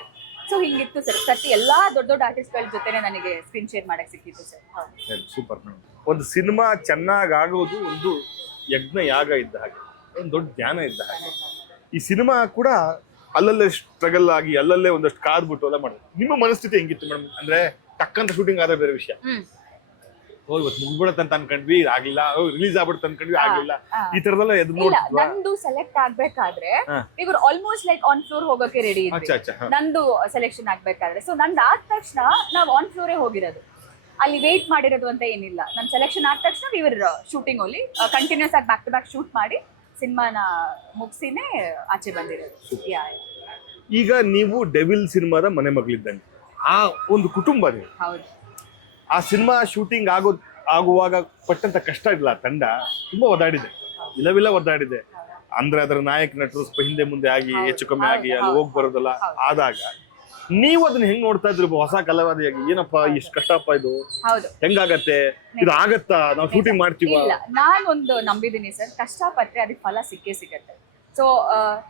ಸೊ ಹಿಂಗಿತ್ತು ಸರ್, ಪ್ರತಿ ಎಲ್ಲಾ ದೊಡ್ಡ ಆರ್ಟಿಸ್ಟ್ಗಳ ಜೊತೆನೆ ನನಗೆ ಸ್ಕ್ರೀನ್ ಶೇರ್ ಮಾಡಕ್ ಸಿಕ್ಕಿತ್ತು ಸರ್. ಸೂಪರ್. ಒಂದು ಸಿನಿಮಾ ಚೆನ್ನಾಗಿ ಆಗೋದು ಒಂದು ಯಜ್ಞ ಯಾಗ ಇದ್ದ ಹಾಗೆ, ಒಂದು ದೊಡ್ಡ ಧ್ಯಾನ ಇದ್ದ ಹಾಗೆ. ಈ ಸಿನಿಮಾ ಕೂಡ ಅಲ್ಲಲ್ಲೇ ಸ್ಟ್ರಗಲ್ ಆಗಿ ಅಲ್ಲಲ್ಲೇ ಒಂದಷ್ಟು ಕಾದ್ಬಿಟ್ಟು ಎಲ್ಲ ಮಾಡಿದ್ರು. ನಿಮ್ಮ ಮನಸ್ಥಿತಿ ಹೆಂಗಿತ್ತು ಮೇಡಮ್? ಅಂದ್ರೆ ಟಕ್ಕಂತ ಶೂಟಿಂಗ್ ಆದ್ರೆ ಬೇರೆ ವಿಷಯ, ಇವತ್ತು ಮುಗ್ಬಿಡತ್ತೆ ಅಂತ ಅನ್ಕೊಂಡ್ವಿ, ಆಗ್ಲಿಲ್ಲ, ರಿಲೀಸ್ ಆಗ್ಬಿಡುತ್ತೆ ಅನ್ಕೊಂಡ್ವಿ, ಆಗ್ಲಿಲ್ಲ, ಈ ತರದೆಲ್ಲ ಎದ್ದು ನೋಡ್ತಿದ್ವಾ? ನಂದು ಸೆಲೆಕ್ಟ್ ಆಗ್ಬೇಕಾದ್ರೆ ಇವ್ರು ಆಲ್ಮೋಸ್ಟ್ ಲೈಕ್ ಆನ್ ಫ್ಲೋರ್ ಹೋಗಕ್ಕೆ ರೆಡಿ ಇದ್ವಿ ನಂದು ಸೆಲೆಕ್ಷನ್ ಆಗ್ಬೇಕಾದ್ರೆ. ಸೊ ನಂದು ಆದ ತಕ್ಷಣ ನಾವು ಆನ್ ಫ್ಲೋರೇ ಹೋಗಿರೋದು, ಅಲ್ಲಿ ವೇಟ್ ಮಾಡಿರೋದು ಅಂತ ಏನಿಲ್ಲ. ನನ್ನ ಸೆಲೆಕ್ಷನ್ ಆದ ತಕ್ಷಣ ಇವ್ರ ಶೂಟಿಂಗ್ ಅಲ್ಲಿ ಕಂಟಿನ್ಯೂಸ್ ಆಗಿ ಬ್ಯಾಕ್ ಟು ಬ್ಯಾಕ್ ಶೂಟ್ ಮಾಡಿ ಸಿನಿಮಾನ ಮುಗಿಸಿನೇ ಆಚೆ ಬಂದಿರೋದು. ಈಗ ನೀವು ಡೆವಿಲ್ ಸಿನಿಮಾದ ಮನೆ ಮಗಳಿದ್ದಂಗೆ ಆ ಒಂದು ಕುಟುಂಬ ನೀವು. ಹೌದು. ಆ ಸಿನಿಮಾ ಶೂಟಿಂಗ್ ಆಗುವಾಗ ಪಟ್ಟಂತ ಕಷ್ಟ ಇಲ್ಲ, ತಂಡ ತುಂಬಾ ಒದ್ದಾಡಿದೆ, ಇಲ್ಲವಿಲ್ಲ ಒದ್ದಾಡಿದೆ. ಅಂದ್ರೆ ಅದರ ನಾಯಕ ನಟರು ಹಿಂದೆ ಮುಂದೆ ಆಗಿ ಹೆಚ್ಚು ಕಮ್ಮಿ ಆಗಿ ಅಲ್ಲಿ ಹೋಗಿ ಬರೋದಲ್ಲ ಆದಾಗ ನೀವು ಅದನ್ನ ಹೆಂಗ್ ನೋಡ್ತಾ ಇದ್ರಿ ಹೊಸ ಕಲಾವಿದೆಯಾಗಿ? ಏನಪ್ಪಾ ಇಷ್ಟು ಕಷ್ಟಪ್ಪ, ಇದು ಹೆಂಗಾಗತ್ತೆ, ಇದು ಆಗತ್ತಾ, ನಾವು ಶೂಟಿಂಗ್ ಮಾಡ್ತೀವ? ಇಲ್ಲ, ನಾನೊಂದು ನಂಬಿದೀನಿ ಸರ್, ಕಷ್ಟಪಟ್ಟರೆ ಅದಕ್ಕೆ ಫಲ ಸಿಕ್ಕೇ ಸಿಗತ್ತೆ. ಸೊ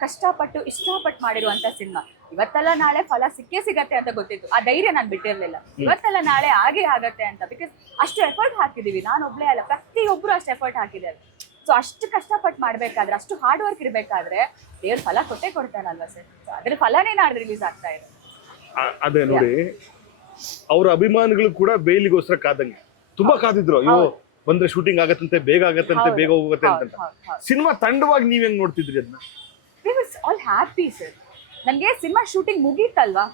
ಕಷ್ಟಪಟ್ಟು ಇಷ್ಟಪಟ್ಟು ಮಾಡಿರುವಂತ ಸಿನಿಮಾ ಇವತ್ತಲ್ಲ ನಾಳೆ ಫಲ ಸಿಕ್ಕೇ ಸಿಗತ್ತೆ ಅಂತ ಗೊತ್ತಿತ್ತು. ಆ ಧೈರ್ಯ ನಾನು ಬಿಟ್ಟಿರ್ಲಿಲ್ಲ. ಇವತ್ತಲ್ಲ ನಾಳೆ ಆಗೇ ಆಗತ್ತೆ ಅಂತ. ಬಿಕಾಸ್ ಅಷ್ಟು ಎಫರ್ಟ್ ಹಾಕಿದೀವಿ, ನಾನು ಒಬ್ಳೇ ಅಲ್ಲ, ಪ್ರತಿಯೊಬ್ರು ಅಷ್ಟು ಎಫರ್ಟ್ ಹಾಕಿದ್ದಾರೆ. ಸೊ ಅಷ್ಟು ಕಷ್ಟಪಟ್ಟು ಮಾಡ್ಬೇಕಾದ್ರೆ, ಅಷ್ಟು ಹಾರ್ಡ್ ವರ್ಕ್ ಇರ್ಬೇಕಾದ್ರೆ ದೇವ್ರ ಫಲ ಕೊಟ್ಟೆ ಕೊಡ್ತಾನಲ್ವಾ ಸರ್. ಸೊ ಅದ್ರ ಫಲನೇ ನಾಳೆ ರಿಲೀಸ್ ಆಗ್ತಾ ಇದೆ. ಅದೇ ನೋಡಿ, ಅವ್ರ ಅಭಿಮಾನಿಗಳು ಕೂಡ ಬೇಲಿಗೋಸ್ಕರ ಕಾದಂಗೆ ತುಂಬಾ ಕಾದಿದ್ರು. ಅಯ್ಯೋ ಬಂದ್ರೆ ಶೂಟಿಂಗ್ ಆಗತ್ತಂತೆ, ಬೇಗ ಆಗತ್ತಂತೆ, ಬೇಗ ಹೋಗುತ್ತೆ ಅಂತ. ಸಿನಿಮಾ ತಂಡವಾಗಿ ನೀವ್ ಹೆಂಗ್ ನೋಡ್ತಿದ್ರಿ ಅದನ್ನ? We was all happy sir. ನನ್ಗೆ ಸಿನಿಮಾ ಶೂಟಿಂಗ್ ಮುಗೀತಲ್ವಾ,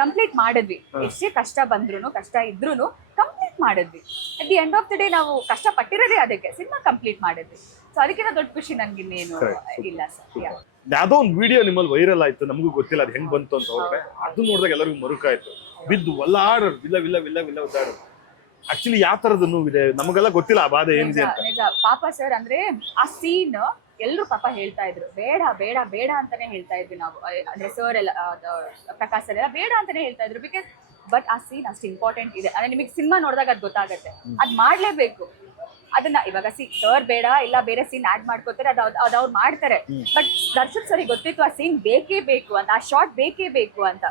ಕಂಪ್ಲೀಟ್ ಮಾಡಿದ್ವಿ. ಎಷ್ಟೇ ಕಷ್ಟ ಬಂದ್ರು, ಕಷ್ಟ ಇದ್ರೂನು ಕಂಪ್ಲೀಟ್ ಮಾಡಿದ್ವಿ. At the end of the day ನಾವು ಕಷ್ಟ ಪಟ್ಟಿರೋದೇ ಅದಕ್ಕೆ, ಸಿನಿಮಾ ಕಂಪ್ಲೀಟ್ ಮಾಡಿದ್ವಿ. ಸೊ ಅದಕ್ಕಿಂತ ದೊಡ್ಡ ಖುಷಿ ನನ್ಗೆ ಇನ್ನೇನು ಇಲ್ಲ ಸರ್. ಯಾವ್ದೋ ಒಂದು ವಿಡಿಯೋ ನಿಮ್ಮಲ್ಲಿ ವೈರಲ್ ಆಯ್ತು, ನಮಗೂ ಗೊತ್ತಿಲ್ಲ ಅದು ಹೆಂಗ್ ಬಂತು ಅಂತ ಹೋದ್ರೆ. ಅದು ನೋಡಿದಾಗ ಎಲ್ಲರಿಗೂ ಮರುಕಾಯ್ತು, ಬಿದ್ದು ಒಲ್ಲಾಡೋರು, ವಿಲ್ಲ ಒದ್ದಾಡೋರು. ಆಕ್ಚುಲಿ ಯಾವ ತರದ ನೋವಿದೆ ನಮಗೆಲ್ಲ ಗೊತ್ತಿಲ್ಲ ಆ ಬಾಧೆ ಏನಿದೆ ಅಂತ. ನಿಜ ಪಾಪ ಸರ್, ಅಂದ್ರೆ ಆ ಸೀನ್ ಎಲ್ರು ಪಾಪ ಹೇಳ್ತಾ ಇದ್ರು, ಬೇಡ ಬೇಡ ಬೇಡ ಅಂತಾನೆ ಹೇಳ್ತಾ ಇದ್ವಿ ನಾವು, ಅಂದ್ರೆ ಸರ್ ಎಲ್ಲ ಪ್ರಕಾಶ್ ಸರ್ ಎಲ್ಲ ಬೇಡ ಅಂತಾನೆ ಹೇಳ್ತಾ ಇದ್ರು. ಬಿಕಾಸ್ ಬಟ್ ಆ ಸೀನ್ ಅಷ್ಟು ಇಂಪಾರ್ಟೆಂಟ್ ಇದೆ, ಅಂದ್ರೆ ನಿಮಗೆ ಸಿನಿಮಾ ನೋಡಿದಾಗ ಅದ್ ಗೊತ್ತಾಗತ್ತೆ, ಅದ್ ಮಾಡ್ಲೇಬೇಕು. ಅದನ್ನ ಇವಾಗ ಸರ್ ಬೇಡ ಇಲ್ಲ ಬೇರೆ ಸೀನ್ ಆಡ್ ಮಾಡ್ಕೋತಾರೆ, ಅದ್ ಅವ್ರು ಮಾಡ್ತಾರೆ. ಬಟ್ ದರ್ಶಕ್ ಸರಿ ಗೊತ್ತಿತ್ತು ಆ ಸೀನ್ ಬೇಕೇ ಬೇಕು ಅಂತ, ಆ ಶಾರ್ಟ್ ಬೇಕೇ ಬೇಕು ಅಂತ.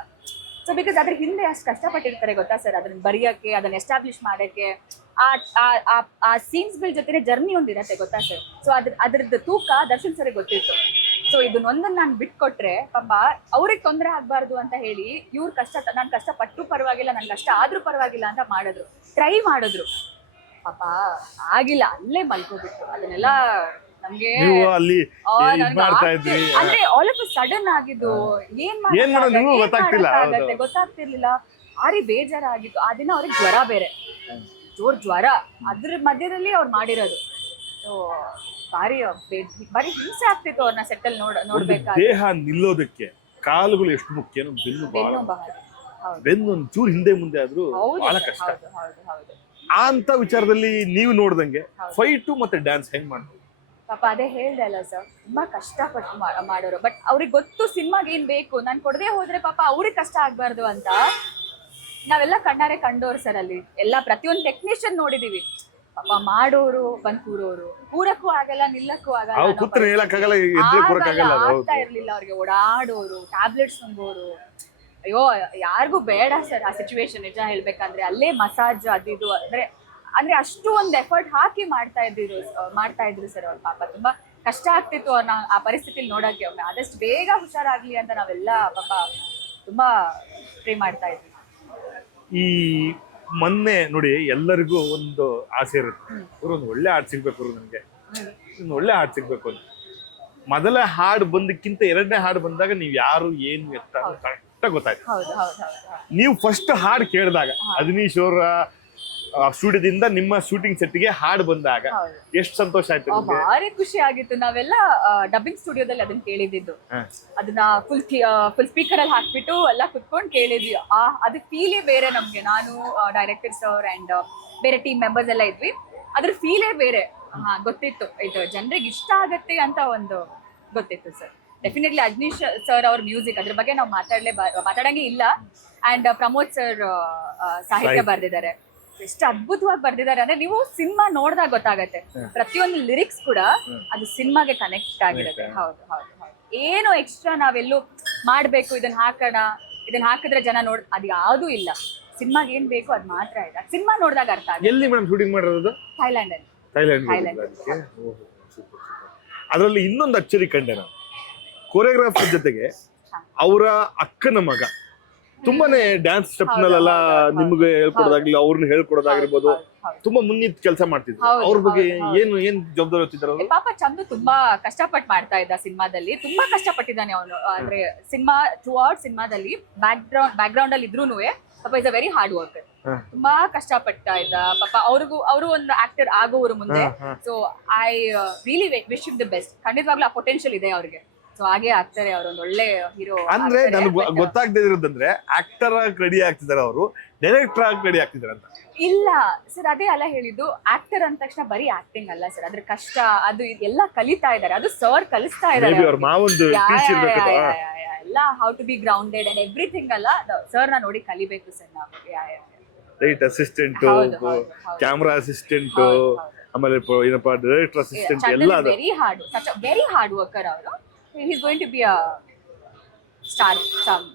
ಸೊ ಬಿಕಾಸ್ ಅದ್ರ ಹಿಂದೆ ಅಷ್ಟು ಕಷ್ಟಪಟ್ಟಿರ್ತಾರೆ ಗೊತ್ತಾ ಸರ್, ಅದನ್ನ ಬರೆಯಕ್ಕೆ, ಅದನ್ನ ಎಸ್ಟಾಬ್ಲಿಷ್ ಮಾಡಕ್ಕೆ, ಆ ಸೀನ್ಸ್ ಗಳ ಜೊತೆ ಜರ್ನಿ ಒಂದಿರತ್ತೆ ಗೊತ್ತಾ ಸರ್. ಸೊ ಅದ್ರದ್ದು ತೂಕ ದರ್ಶನ್ ಸರಿ ಗೊತ್ತಿತ್ತು. ಸೊ ಇದನ್ನೊಂದನ್ನ ನಾನು ಬಿಟ್ಕೊಟ್ರೆ ಪಾಪ ಅವ್ರಿಗೆ ತೊಂದರೆ ಆಗ್ಬಾರ್ದು ಅಂತ ಹೇಳಿ ಇವ್ರ ನಾನು ಕಷ್ಟ ಪಟ್ಟು ಪರವಾಗಿಲ್ಲ, ನನ್ ಕಷ್ಟ ಆದ್ರೂ ಪರವಾಗಿಲ್ಲ ಅಂತ ಮಾಡಿದ್ರು, ಟ್ರೈ ಮಾಡಿದ್ರು. ಪಾಪ ಆಗಿಲ್ಲ, ಅಲ್ಲೇ ಮಲ್ಕೋಬಿಟ್ರು. ಅದನ್ನೆಲ್ಲ ನಮ್ಗೆ ಅಲ್ಲಿ ಮಾಡ್ತಾ ಇದ್ರಿ ಅಂದ್ರೆ ಆಲ್ ಆಫ್ ಸಡನ್ ಆಗಿದ್ದು, ಗೊತ್ತಾಗ್ತಿರ್ಲಿಲ್ಲ. ಭಾರಿ ಬೇಜಾರಾಗಿತ್ತು ಆ ದಿನ. ಅವ್ರಿಗೆ ಜ್ವರ ಬೇರೆ, ಜೋರ್ ಜ್ವರ, ಅದ್ರ ಮಧ್ಯದಲ್ಲಿ ಅವ್ರು ಮಾಡಿರೋದು. ಸೊ ಭಾರಿ ಹಿಂಸೆ ಆಗ್ತಿತ್ತು ಅವ್ರನ್ನ ಸೆಟ್ಟಲ್ ನೋಡ್ಬೇಕಾದ್ರೆ. ದೇಹ ನಿಲ್ಲೋದಕ್ಕೆ ಕಾಲುಗಳು ಎಷ್ಟು ಮುಖ್ಯನೋ ಬೆನ್ನು ಒಂಚೂರು ಹಿಂದೆ ಮುಂದೆ ಆದ್ರೂ ಬಹಳ ಕಷ್ಟ. ಅಂತ ವಿಚಾರದಲ್ಲಿ ನೀವು ನೋಡ್ದಂಗೆ ಫೈಟು ಮತ್ತೆ ಡ್ಯಾನ್ಸ್ ಹೆಂಗ್ ಮಾಡ್ಬೋದು? ಪಾಪ ಅದೇ ಹೇಳ್ದೆ ಅಲ್ಲ ಸರ್, ತುಂಬಾ ಕಷ್ಟಪಟ್ಟು ಮಾಡೋರು. ಬಟ್ ಅವ್ರಿಗೆ ಗೊತ್ತು ಸಿನಿಮಾಗೆ ಏನ್ ಬೇಕು, ನಾನ್ ಕೊಡದೆ ಹೋದ್ರೆ ಪಾಪ ಅವ್ರಿಗೆ ಕಷ್ಟ ಆಗ್ಬಾರ್ದು ಅಂತ ನಾವೆಲ್ಲ ಕಣ್ಣಾರೆ ಕಂಡೋರು ಸರ್. ಅಲ್ಲಿ ಎಲ್ಲ ಪ್ರತಿಯೊಂದು ಟೆಕ್ನಿಷಿಯನ್ ನೋಡಿದೀವಿ. ಪಾಪ ಮಾಡೋರು ಬಂದ್ ಕೂರೋರು, ಕೂರಕ್ಕೂ ಆಗಲ್ಲ, ನಿಲ್ಲಕ್ಕೂ ಆಗಲ್ಲ, ಆಗ್ತಾ ಇರ್ಲಿಲ್ಲ ಅವ್ರಿಗೆ. ಓಡಾಡೋರು, ಟ್ಯಾಬ್ಲೆಟ್ಸ್ ನುಂಗೋರು. ಅಯ್ಯೋ ಯಾರಿಗೂ ಬೇಡ ಸರ್ ಆ ಸಿಚುವೇಶನ್, ನಿಜ ಹೇಳ್ಬೇಕಂದ್ರೆ. ಅಲ್ಲೇ ಮಸಾಜ್ ಅದಿದು ಅಂದ್ರೆ ಅಷ್ಟು ಒಂದು ಎಫರ್ಟ್ ಹಾಕಿ ಮಾಡ್ತಾ ಇದ್ರು ಸರ್ ಅವ್ರ. ಪಾಪ ತುಂಬಾ ಕಷ್ಟ ಆಗ್ತಿತ್ತು ಅವ್ರನ್ನ ಆ ಪರಿಸ್ಥಿತಿಲಿ ನೋಡಕ್ಕೆ. ಅವ್ರನ್ನ ಆದಷ್ಟು ಬೇಗ ಹುಷಾರಾಗ್ಲಿ ಅಂತ ನಾವೆಲ್ಲ ಪಾಪ ತುಂಬಾ ಪ್ರೇ ಮಾಡ್ತಾ ಇದ್ವಿ. ಈ ಮೊನ್ನೆ ನೋಡಿ ಎಲ್ಲರಿಗೂ ಒಂದು ಆಸೆ ಇರುತ್ತೆ, ಒಂದು ಒಳ್ಳೆ ಹಾಡು ಸಿಗ್ಬೇಕು, ನನ್ಗೆ ಒಂದು ಒಳ್ಳೆ ಹಾಡು ಸಿಗ್ಬೇಕು ಅಂತ. ಮೊದಲ ಹಾಡು ಬಂದಕ್ಕಿಂತ ಎರಡನೇ ಹಾಡು ಬಂದಾಗ ನೀವ್ ಯಾರು ಏನು ಎತ್ತ ಕರೆಕ್ಟ್ ಗೊತ್ತಾಯ್ತು. ನೀವು ಫಸ್ಟ್ ಹಾಡು ಕೇಳಿದಾಗ ಅದಿನೀಶ್ ಅವರ ಸ್ಟುಡಿಯೋದಿಂದ ನಿಮ್ಮ ಶೂಟಿಂಗ್ ಸೆಟ್ಗೆ ಹಾಡು ಬಂದಾಗ ಎಷ್ಟು ಸಂತೋಷ ಆಯ್ತು? ಭಾರಿ ಖುಷಿ ಆಗಿತ್ತು. ನಾವೆಲ್ಲ ಡಬ್ಬಿಂಗ್ ಸ್ಟುಡಿಯೋದಲ್ಲಿ ಅದನ್ನ ಕೇಳಿದ್ದು, ಅದನ್ನ ಫುಲ್ ಸ್ಪೀಕರ್ ಅಲ್ಲಿ ಹಾಕ್ಬಿಟ್ಟು ಎಲ್ಲ ಕುತ್ಕೊಂಡು ಕೇಳಿದ್ವಿ. ಅದು ಫೀಲೇ ಬೇರೆ ನಮ್ಗೆ. ನಾನು ಡೈರೆಕ್ಟರ್ ಸರ್ ಅಂಡ್ ಬೇರೆ ಟೀಮ್ ಮೆಂಬರ್ಸ್ ಎಲ್ಲ ಇದ್ವಿ. ಅದ್ರ ಫೀಲೇ ಬೇರೆ. ಗೊತ್ತಿತ್ತು ಇದು ಜನರಿಗೆ ಇಷ್ಟ ಆಗತ್ತೆ ಅಂತ ಒಂದು ಗೊತ್ತಿತ್ತು ಸರ್. ಡೆಫಿನೆಟ್ಲಿ ಅಜ್ನೀಶ್ ಸರ್ ಅವ್ರ ಮ್ಯೂಸಿಕ್, ಅದ್ರ ಬಗ್ಗೆ ನಾವು ಮಾತಾಡಂಗೆ ಇಲ್ಲ. ಅಂಡ್ ಪ್ರಮೋದ್ ಸರ್ ಸಾಹಿತ್ಯ ಬರ್ದಿದ್ದಾರೆ. ಎಷ್ಟು ಅದ್ಭುತವಾಗಿ ಬರ್ದಿದ್ದಾರೆ ಅಂದ್ರೆ ನೀವು ಸಿನಿಮಾ ನೋಡಿದಾಗ ಗೊತ್ತಾಗತ್ತೆ. ಪ್ರತಿಯೊಂದು ಲಿರಿಕ್ಸ್ ಕೂಡ ಅದು ಸಿನಿಮಾಗೆ ಕನೆಕ್ಟ್ ಆಗಿರುತ್ತೆ. ಹೌದು ಹೌದು ಹೌದು. ಏನು ಎಕ್ಸ್ಟ್ರಾ ನಾವೆಲ್ಲೂ ಮಾಡ್ಬೇಕು, ಇದನ್ನ ಹಾಕೋಣ, ಇದನ್ನ ಹಾಕಿದ್ರೆ ಜನ ಅದು ಯಾವ್ದೂ ಇಲ್ಲ. ಸಿನಿಮಾಗೆ ಏನ್ ಬೇಕು ಅದ್ ಮಾತ್ರ ಇದೆ. ಸಿನಿಮಾ ನೋಡಿದಾಗ ಅರ್ಥ ಆಗುತ್ತೆ. ಎಲ್ಲಿ ಮೇಡಮ್ ಶೂಟಿಂಗ್ ಮಾಡಿರೋದು? ಥೈಲ್ಯಾಂಡ್ ಅಲ್ಲಿ. ಅದರಲ್ಲಿ ಇನ್ನೊಂದು ಅಚ್ಚರಿ ಕಂಡೆ ನಾನು, ಕೊರಿಯೋಗ್ರಾಫರ್ ಜೊತೆಗೆ ಅವರ ಅಕ್ಕನ ಮಗ ತುಂಬಾನೇ ಡ್ಯಾನ್ಸ್ ಸ್ಟೆಪ್ ನಲ್ಲೆಲ್ಲ ನಿಮ್ಗೆ ಹೇಳ್ಕೊಡೋದಾಗ್ಲಿ, ಅವ್ರನ್ನ ಹೇಳ್ಕೊಡೋದಾಗಿರ್ಬೋದು, ತುಂಬಾ ಮುನ್ನಿತ್ ಕೆಲಸ ಮಾಡ್ತಿದ್ರು. ಅವ್ರ ಬಗ್ಗೆ ಏನ್ ಜವಾಬ್ದಾರಿ ಹೊತ್ತಿದ್ರು? ಪಾಪ ಚಂದು ತುಂಬಾ ಕಷ್ಟಪಟ್ಟು ಮಾಡ್ತಾ ಇದ್ದ ಸಿನಿಮಾದಲ್ಲಿ. ತುಂಬಾ ಕಷ್ಟಪಟ್ಟಿದ್ದಾನೆ ಅವನು. ಅಂದ್ರೆ ಸಿನಿಮಾ ಥ್ರೂ ಔಟ್ ಸಿನಿಮಾದಲ್ಲಿ ಬ್ಯಾಕ್ ಗ್ರೌಂಡ್ ಅಲ್ಲಿ ಇದ್ರೂನು ಪಾಪ is a very hard worker. ತುಂಬಾ ಕಷ್ಟಪಡ್ತಾ ಇದ್ದ ಪಾಪ. ಅವರು ಒಂದು ಆಕ್ಟರ್ ಆಗೋರು ಮುಂದೆ. So I really wish him the best. ಖಂಡಿತವಾಗ್ಲೂ ಆ ಪೊಟೆನ್ಶಿಯಲ್ ಇದೆ ಅವ್ರಿಗೆ. ಸೊ ಹಾಗೆ ಆಗ್ತಾರೆ ಅವ್ರು, ಒಂದು ಒಳ್ಳೆ ಹೀರೋ. ಅಂದ್ರೆ ನನಗೆ ಗೊತ್ತಾಗದೇ ಇರೋದಂದ್ರೆ ಆಕ್ಟರ್ ಆಗಿ ರೆಡಿ ಆಗ್ತಿದಾರೆ ಅವರು, ಡೈರೆಕ್ಟರ್ ಆಗಿ ರೆಡಿ ಆಗ್ತಿದಾರೆ ಅಂತ ಇಲ್ಲ ಸರ್. ಅದೇ ಅಲ್ಲ ಹೇಳಿದ್ದು, ಆಕ್ಟರ್ ಅಂದ ತಕ್ಷಣ ಬರೀ ಆಕ್ಟಿಂಗ್ ಅಲ್ಲ ಸರ್, ಅದ್ರ ಕಷ್ಟ ಅದು ಎಲ್ಲ ಕಲಿತಾ ಇದಾರೆ. ಅದು ಸರ್ ಕಲಿಸ್ತಾ ಇದಾರೆ ಎಲ್ಲ, how to be grounded and everything ಅಲ್ಲ. ಸರ್ ನ ನೋಡಿ ಕಲಿಬೇಕು ಸರ್ ನಾವು. ರೈಟ್ ಅಸಿಸ್ಟೆಂಟ್, ಕ್ಯಾಮ್ರಾ ಅಸಿಸ್ಟೆಂಟ್, ಆಮೇಲೆ ಏನಪ್ಪಾ ಡೈರೆಕ್ಟರ್ ಅಸಿಸ್ಟೆಂಟ್ ಎಲ್ಲ. ವೆರಿ ಹಾರ್ಡ್ ವರ್ಕರ್ ಅವರು. He is going to be a star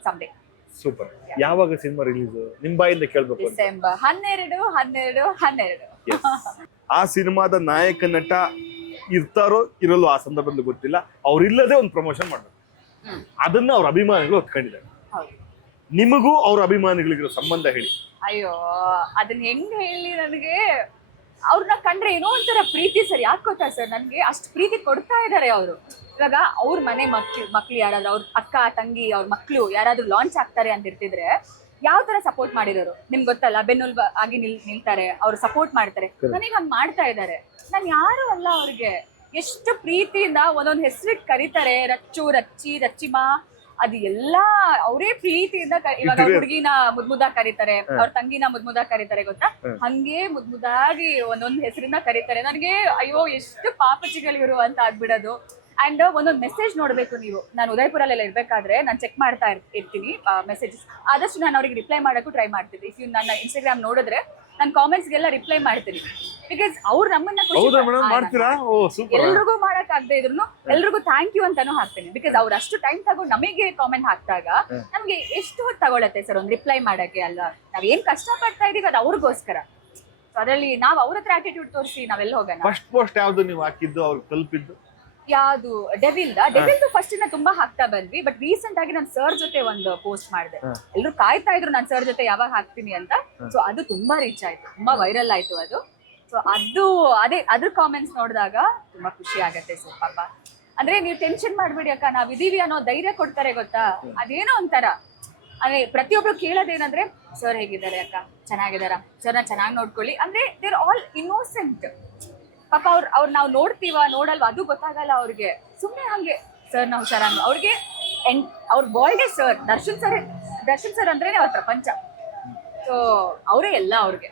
someday. Super. ಯಾವಾಗ ಸಿನಿಮಾ ರಿಲೀಸ್ ನಿಮ್ಮ ಬಾಯಿಂದ ಕೇಳಬೇಕು? ಡಿಸೆಂಬರ್ 12. ಆ ಸಿನಿಮಾದ ನಾಯಕ ನಟ ಇರ್ತಾರೋ ಇರಲ್ಲೋ ಆ ಸಂದರ್ಭದಲ್ಲಿ ಗೊತ್ತಿಲ್ಲ, ಅವ್ರಿಲ್ಲದೆ ಒಂದು ಪ್ರಮೋಷನ್ ಮಾಡ್ಬೇಕು. ಅದನ್ನ ಅವ್ರ ಅಭಿಮಾನಿಗಳು ಹೊತ್ಕೊಂಡಿದ್ದಾರೆ. ನಿಮಗೂ ಅವ್ರ ಅಭಿಮಾನಿಗಳಿಗಿರೋ ಸಂಬಂಧ ಹೇಳಿ. ಅಯ್ಯೋ ಅದನ್ನ ಹೆಂಗ್ ಹೇಳಿ, ನನಗೆ ಅವ್ರನ್ನ ಕಂಡ್ರೆ ಏನೋ ಒಂಥರ ಪ್ರೀತಿ ಸರ್. ಯಾಕೆ ಗೊತ್ತಾ ಸರ್, ನನ್ಗೆ ಅಷ್ಟು ಪ್ರೀತಿ ಕೊಡ್ತಾ ಇದಾರೆ ಅವರು. ಇವಾಗ ಅವ್ರ ಮನೆ ಮಕ್ಳು ಯಾರಾದ್ರೂ, ಅವ್ರ ಅಕ್ಕ ತಂಗಿ ಅವ್ರ ಮಕ್ಳು ಯಾರಾದ್ರೂ ಲಾಂಚ್ ಆಗ್ತಾರೆ ಅಂತ ಇರ್ತಿದ್ರೆ ಯಾವ ತರ ಸಪೋರ್ಟ್ ಮಾಡಿರೋರು ನಿಮ್ಗೆ ಗೊತ್ತಲ್ಲ. ಬೆನ್ನುಲ್ ಆಗಿ ನಿಲ್ತಾರೆ, ಅವ್ರು ಸಪೋರ್ಟ್ ಮಾಡ್ತಾರೆ. ನನಗೆ ಹಂಗ್ ಮಾಡ್ತಾ ಇದಾರೆ. ನಾನು ಯಾರು ಅಲ್ಲ ಅವ್ರಿಗೆ. ಎಷ್ಟು ಪ್ರೀತಿಯಿಂದ ಒಂದೊಂದು ಹೆಸರಿಟ್ಟು ಕರೀತಾರೆ, ರಚ್ಚು, ರಚ್ಚಿ, ರಚ್ಚಿಮಾ, ಅದು ಎಲ್ಲಾ ಅವರೇ ಪ್ರೀತಿಯಿಂದ ಇವಾಗ ಹುಡುಗಿನ ಮುದ್ಮುದಾಗ ಕರೀತಾರೆ, ಅವ್ರ ತಂಗಿನ ಮುದ್ಮುದಾಗ ಕರೀತಾರೆ ಗೊತ್ತಾ, ಹಂಗೆ ಮುದ್ಮುದಾಗಿ ಒಂದೊಂದ್ ಹೆಸರಿಂದ ಕರೀತಾರೆ. ನನಗೆ ಅಯ್ಯೋ ಎಷ್ಟು ಪಾಪಚಿಗಳಿರು ಅಂತ ಆಗ್ಬಿಡೋದು. ಅಂಡ್ ಒಂದೊಂದು ಮೆಸೇಜ್ ನೋಡ್ಬೇಕು ನೀವು. ನಾನು ಉದಯಪುರಲ್ಲೆಲ್ಲ ಇರ್ಬೇಕಾದ್ರೆ ನಾನು ಚೆಕ್ ಮಾಡ್ತಾ ಇರ್ತೀನಿ ಮೆಸೇಜಸ್. ಆದಷ್ಟು ನಾನು ಅವ್ರಿಗೆ ರಿಪ್ಲೈ ಮಾಡಕ್ಕೂ ಟ್ರೈ ಮಾಡ್ತೀನಿ. ಇಫ್ ಯು ನನ್ನ ಇನ್ಸ್ಟಾಗ್ರಾಮ್ ನೋಡಿದ್ರೆ ನಾನು ಕಾಮೆಂಟ್ಸ್ಗೆಲ್ಲ ರಿಪ್ಲೈ ಮಾಡ್ತೀನಿ. ಬಿಕಾಸ್ ಅವ್ರು ನಮ್ಮನ್ನ ಎಲ್ರಿಗೂ ಮಾಡಕ್ ಆಗದೆ ಇದ್ರು ಎಲ್ರಿಗೂ ಥ್ಯಾಂಕ್ ಯು ಅಂತಾನು ಹಾಕ್ತೀನಿ. ಬಿಕಾಸ್ ಅವ್ರು ಅಷ್ಟು ಟೈಮ್ ತಗೊಂಡು ನಮಗೆ ಕಾಮೆಂಟ್ ಹಾಕ್ದಾಗ ನಮ್ಗೆ ಎಷ್ಟು ಹೊತ್ತು ತಗೊಳತ್ತೆ ಸರ್ ಒಂದು ರಿಪ್ಲೈ ಮಾಡಕ್ಕೆ ಅಲ್ವಾ. ನಾವ್ ಏನ್ ಕಷ್ಟ ಪಡ್ತಾ ಇದೀವಿ ಅದು ಅವ್ರಿಗೋಸ್ಕರ. ಅದರಲ್ಲಿ ನಾವ್ ಅವ್ರ ಹತ್ರ ಆಟಿಟ್ಯೂಡ್ ತೋರಿಸಿ ನಾವೆಲ್ಲ ಹೋಗೋಣ. ಫಸ್ಟ್ ಪೋಸ್ಟ್ ಯಾವ್ದು ನೀವು ಹಾಕಿದ್ದು ಅವ್ರಿಗೆ ತಲುಪಿದ್ದು? ಯಾವ್ದು ಡೆವಿಲ್ದು ಫಸ್ಟ್ ಇಂದ ತುಂಬಾ ಹಾಕ್ತಾ ಬಂದ್ವಿ. ಬಟ್ ರೀಸೆಂಟ್ ಆಗಿ ನಾನು ಸರ್ ಜೊತೆ ಒಂದು ಪೋಸ್ಟ್ ಮಾಡಿದೆ. ಎಲ್ರು ಕಾಯ್ತಾ ಇದ್ರು ನಾನು ಸರ್ ಜೊತೆ ಯಾವಾಗ ಹಾಕ್ತೀನಿ ಅಂತ. ಸೊ ಅದು ತುಂಬಾ ರೀಚ್ ಆಯ್ತು, ತುಂಬಾ ವೈರಲ್ ಆಯ್ತು ಅದು. ಸೊ ಅದು ಅದ್ರ ಕಾಮೆಂಟ್ಸ್ ನೋಡಿದಾಗ ತುಂಬಾ ಖುಷಿ ಆಗತ್ತೆ ಸರ್. ಪಾಪ ಅಂದ್ರೆ ನೀವು ಟೆನ್ಷನ್ ಮಾಡ್ಬಿಡಿ ಅಕ್ಕ, ನಾವ್ ಇದೀವಿ ಅನ್ನೋ ಧೈರ್ಯ ಕೊಡ್ತಾರೆ ಗೊತ್ತಾ. ಅದೇನೋ ಒಂಥರ ಅಂದ್ರೆ ಪ್ರತಿಯೊಬ್ರು ಕೇಳೋದೇನಂದ್ರೆ ಸರ್ ಹೇಗಿದ್ದಾರೆ ಅಕ್ಕ, ಚೆನ್ನಾಗಿದಾರ ಸರ್, ಚೆನ್ನಾಗಿ ನೋಡ್ಕೊಳ್ಳಿ ಅಂದ್ರೆ ದೇರ್ ಆಲ್ ಇನ್ನೋಸೆಂಟ್. ಪಾಪ ಅವ್ರು ನಾವು ನೋಡಲ್ವಾ ಅದು ಗೊತ್ತಾಗಲ್ಲ ಅವ್ರಿಗೆ. ಸುಮ್ಮನೆ ಹಂಗೆ ಸರ್ ನಾವು ಹುಷಾರಾಗ ಅವ್ರಿಗೆ ಅವ್ರ ಬಾಯ್ಗೆ ಸರ್ ದರ್ಶನ್ ಸರ್ ಅಂದ್ರೇನೆ ಅವ್ರ ಪ್ರಪಂಚ. ಸೊ ಅವರೇ ಎಲ್ಲ ಅವ್ರಿಗೆ.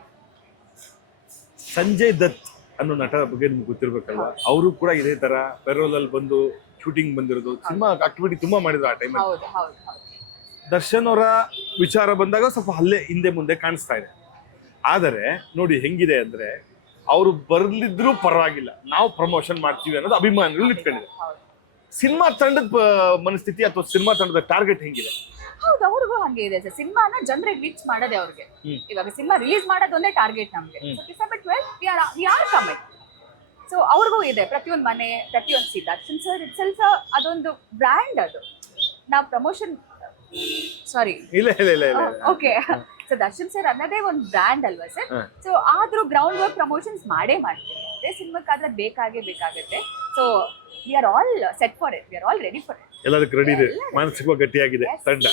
ಸಂಜಯ್ ದತ್ ಅನ್ನೋ ನಟರ ಬಗ್ಗೆ ನಿಮ್ಗೆ ಗೊತ್ತಿರ್ಬೇಕಲ್ವಾ, ಅವರು ಕೂಡ ಇದೇ ತರ ಪೆರೋಲ್ ಅಲ್ಲಿ ಬಂದು ಶೂಟಿಂಗ್ ಬಂದಿರೋದು, ಸಿನಿಮಾ ಆಕ್ಟಿವಿಟಿ ತುಂಬಾ ಮಾಡಿದ್ರು ಆ ಟೈಮ್. ದರ್ಶನ್ ಅವರ ವಿಚಾರ ಬಂದಾಗ ಸ್ವಲ್ಪ ಅಲ್ಲೇ ಹಿಂದೆ ಮುಂದೆ ಕಾಣಿಸ್ತಾ ಇದೆ. ಆದರೆ ನೋಡಿ ಹೆಂಗಿದೆ ಅಂದ್ರೆ ಅವರು ಬರ್ಲಿದ್ರು ಪರವಾಗಿಲ್ಲ, ನಾವು ಪ್ರಮೋಷನ್ ಮಾಡ್ತೀವಿ ಅನ್ನೋದು ಅಭಿಮಾನಿಗಳು ಇಟ್ಕೊಂಡಿದೆ. ಸಿನಿಮಾ ತಂಡದ ಮನಸ್ಥಿತಿ ಅಥವಾ ಸಿನಿಮಾ ತಂಡದ ಟಾರ್ಗೆಟ್ ಹೆಂಗಿದೆ? ಹೌದು, ಅವ್ರಿಗೂ ಹಂಗೆ ಇದೆ ಸರ್. ಸಿನಿಮಾನ ಜನರಿಗೆ ರೀಚ್ ಮಾಡೋದೇ ಅವ್ರಿಗೆ. ಇವಾಗ ಸಿನಿಮಾ ರಿಲೀಸ್ ಮಾಡೋದೊಂದೇ ಟಾರ್ಗೆಟ್ ನಮ್ಗೆ. December 12 we are coming. So ಅವ್ರಿಗೂ ಇದೆ ಪ್ರತಿಯೊಂದು ಮನೆ, ಪ್ರತಿಯೊಂದು ದರ್ಶನ್ ಸರ್ ಇಟ್ ಸೆಲ್ಫ್ ಅದೊಂದು ಬ್ರ್ಯಾಂಡ್. ಅದು ನಾವು promotion okay. So Darshan sir ಅನ್ನೋದೇ ಒಂದು ಬ್ರ್ಯಾಂಡ್ ಅಲ್ವಾ ಸರ್. ಸೊ ಆದ್ರೂ ಗ್ರೌಂಡ್ ವರ್ಕ್ ಪ್ರಮೋಷನ್ಸ್ ಮಾಡೇ ಮಾಡ್ತೀವಿ. ಅದೇ ಸಿನಿಮಾಕ್ಕಾದ್ರೆ ಬೇಕಾಗತ್ತೆ. So we are all set for it, we are all ready for it. ಎಲ್ಲದಕ್ಕೂ ರೆಡಿ ಇದೆ. ಮಾನಸಿಕವಾಗಿ ಗಟ್ಟಿಯಾಗಿದೆ ತಂಡ.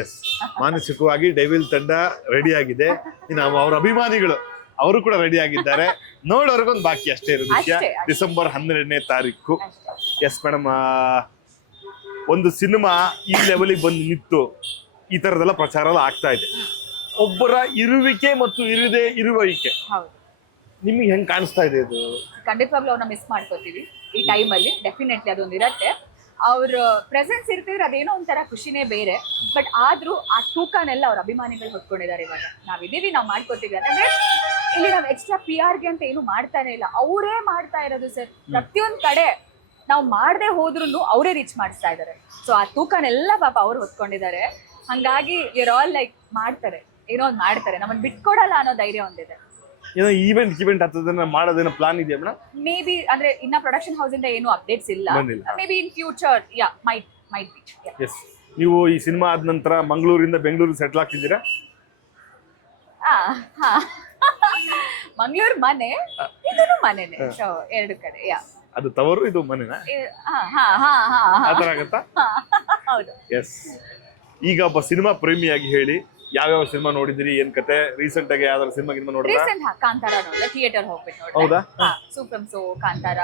ಎಸ್, ಮಾನಸಿಕವಾಗಿ ಡೆವಿಲ್ ತಂಡ ರೆಡಿ ಆಗಿದೆ. ಇನ್ನು ಅವ್ರ ಅಭಿಮಾನಿಗಳು ಅವರು ಕೂಡ ರೆಡಿ ಆಗಿದ್ದಾರೆ. ನೋಡೋರ್ಗೊಂದು ಬಾಕಿ ಅಷ್ಟೇ ಇರೋದು ವಿಷಯ. ಡಿಸೆಂಬರ್ 12ನೇ ತಾರೀಕು. ಎಸ್ ಮೇಡಮ್, ಒಂದು ಸಿನಿಮಾ ಈ ಲೆವೆಲಿಗೆ ಬಂದು ನಿಂತು ಈ ತರದೆಲ್ಲ ಪ್ರಚಾರ ಎಲ್ಲ ಆಗ್ತಾ ಇದೆ. ಒಬ್ಬರ ಇರುವಿಕೆ ಮತ್ತು ಇರದೇ ಇರುವಿಕೆ ನಿಮ್ಗೆ ಹೆಂಗ್ ಕಾಣಿಸ್ತಾ ಇದೆ? ಇದು ಖಂಡಿತವಾಗ್ಲೂ ಅವ್ರನ್ನ ಮಿಸ್ ಮಾಡ್ಕೋತೀವಿ ಈ ಟೈಮಲ್ಲಿ. ಡೆಫಿನೆಟ್ಲಿ ಅದೊಂದು ಇರತ್ತೆ. ಅವ್ರ ಪ್ರೆಸೆನ್ಸ್ ಇರ್ತಿದ್ರೆ ಅದೇನೋ ಒಂಥರ ಖುಷಿನೇ ಬೇರೆ. ಬಟ್ ಆದ್ರೂ ಆ ತೂಕನೆಲ್ಲ ಅವ್ರ ಅಭಿಮಾನಿಗಳು ಹೊತ್ಕೊಂಡಿದ್ದಾರೆ. ಇವಾಗ ನಾವಿದೀವಿ, ನಾವು ಮಾಡ್ಕೋತೀವಿ ಅಂದ್ರೆ ಇಲ್ಲಿ ನಾವು ಎಕ್ಸ್ಟ್ರಾ PR ಅಂತ ಏನು ಮಾಡ್ತಾನೆ ಇಲ್ಲ, ಅವರೇ ಮಾಡ್ತಾ ಇರೋದು ಸರ್. ಪ್ರತಿಯೊಂದ್ ಕಡೆ ನಾವು ಮಾಡದೆ ಹೋದ್ರು ಅವರೇ ರೀಚ್ ಮಾಡಿಸ್ತಾ ಇದ್ದಾರೆ. ಸೊ ಆ ತೂಕನೆಲ್ಲ ಪಾಪ ಅವ್ರು ಹೊತ್ಕೊಂಡಿದ್ದಾರೆ. ಹಂಗಾಗಿ ವಿ ಆಲ್ ಲೈಕ್ ಮಾಡ್ತಾರೆ, ಏನೋ ಒಂದು ಮಾಡ್ತಾರೆ, ನಮ್ಮನ್ನ ಬಿಟ್ಕೊಡಲ್ಲ ಅನ್ನೋ ಧೈರ್ಯ ಒಂದಿದೆ. ಏನೋ ಈವೆಂಟ್ ಅದನ್ನ ಮಾಡೋದೇನೋ ಪ್ಲಾನ್ ಇದೆಯಾ ಮೇಡಮ್? ಮೇ ಬಿ ಅಂದ್ರೆ ಇನ್ನ ಪ್ರೊಡಕ್ಷನ್ ಹೌಸ್ ಇಂದ ಏನು ಅಪ್ಡೇಟ್ಸ್ ಇಲ್ಲ. Maybe in future might be. Yes, ನೀವು ಈ ಸಿನಿಮಾ ಆದ ನಂತರ ಮಂಗಳೂರಿಂದ ಬೆಂಗಳೂರಿಗೆ ಸೆಟ್ಲ್ ಆಗ್ತಿದ್ದೀರಾ? ಮಂಗಳೂರು ಮನೆ, ಇದನ್ನು ಮನೆನೇ. ಸೊ ಎರಡು ಕಡೆ. ಅದು ತವರು, ಇದು ಮನೆನಾ? ಆತರ ಆಗತ್ತಾ? ಹೌದು. ಎಸ್. ಈಗ ಒಬ್ಬ ಸಿನಿಮಾ ಪ್ರೇಮಿಯಾಗಿ ಹೇಳಿ, ಯಾವ್ಯಾವ ಸಿನಿಮಾ ನೋಡಿದಿರಿ, ಏನ್ ಕತೆ? ರೀಸೆಂಟ್ ಆಗಿ ಯಾವ್ದಾದ್ರು ಸಿನಿಮಾ ನೋಡಿದ್ರಾ? ರೀಸೆಂಟ್ ಕಾಂತಾರ ನೋಡಿದೆ, ಥಿಯೇಟರ್ ಹೋಗ್ಬಿಟ್ಟು ನೋಡಿದೆ. ಹೌದಾ? Super so Kantara.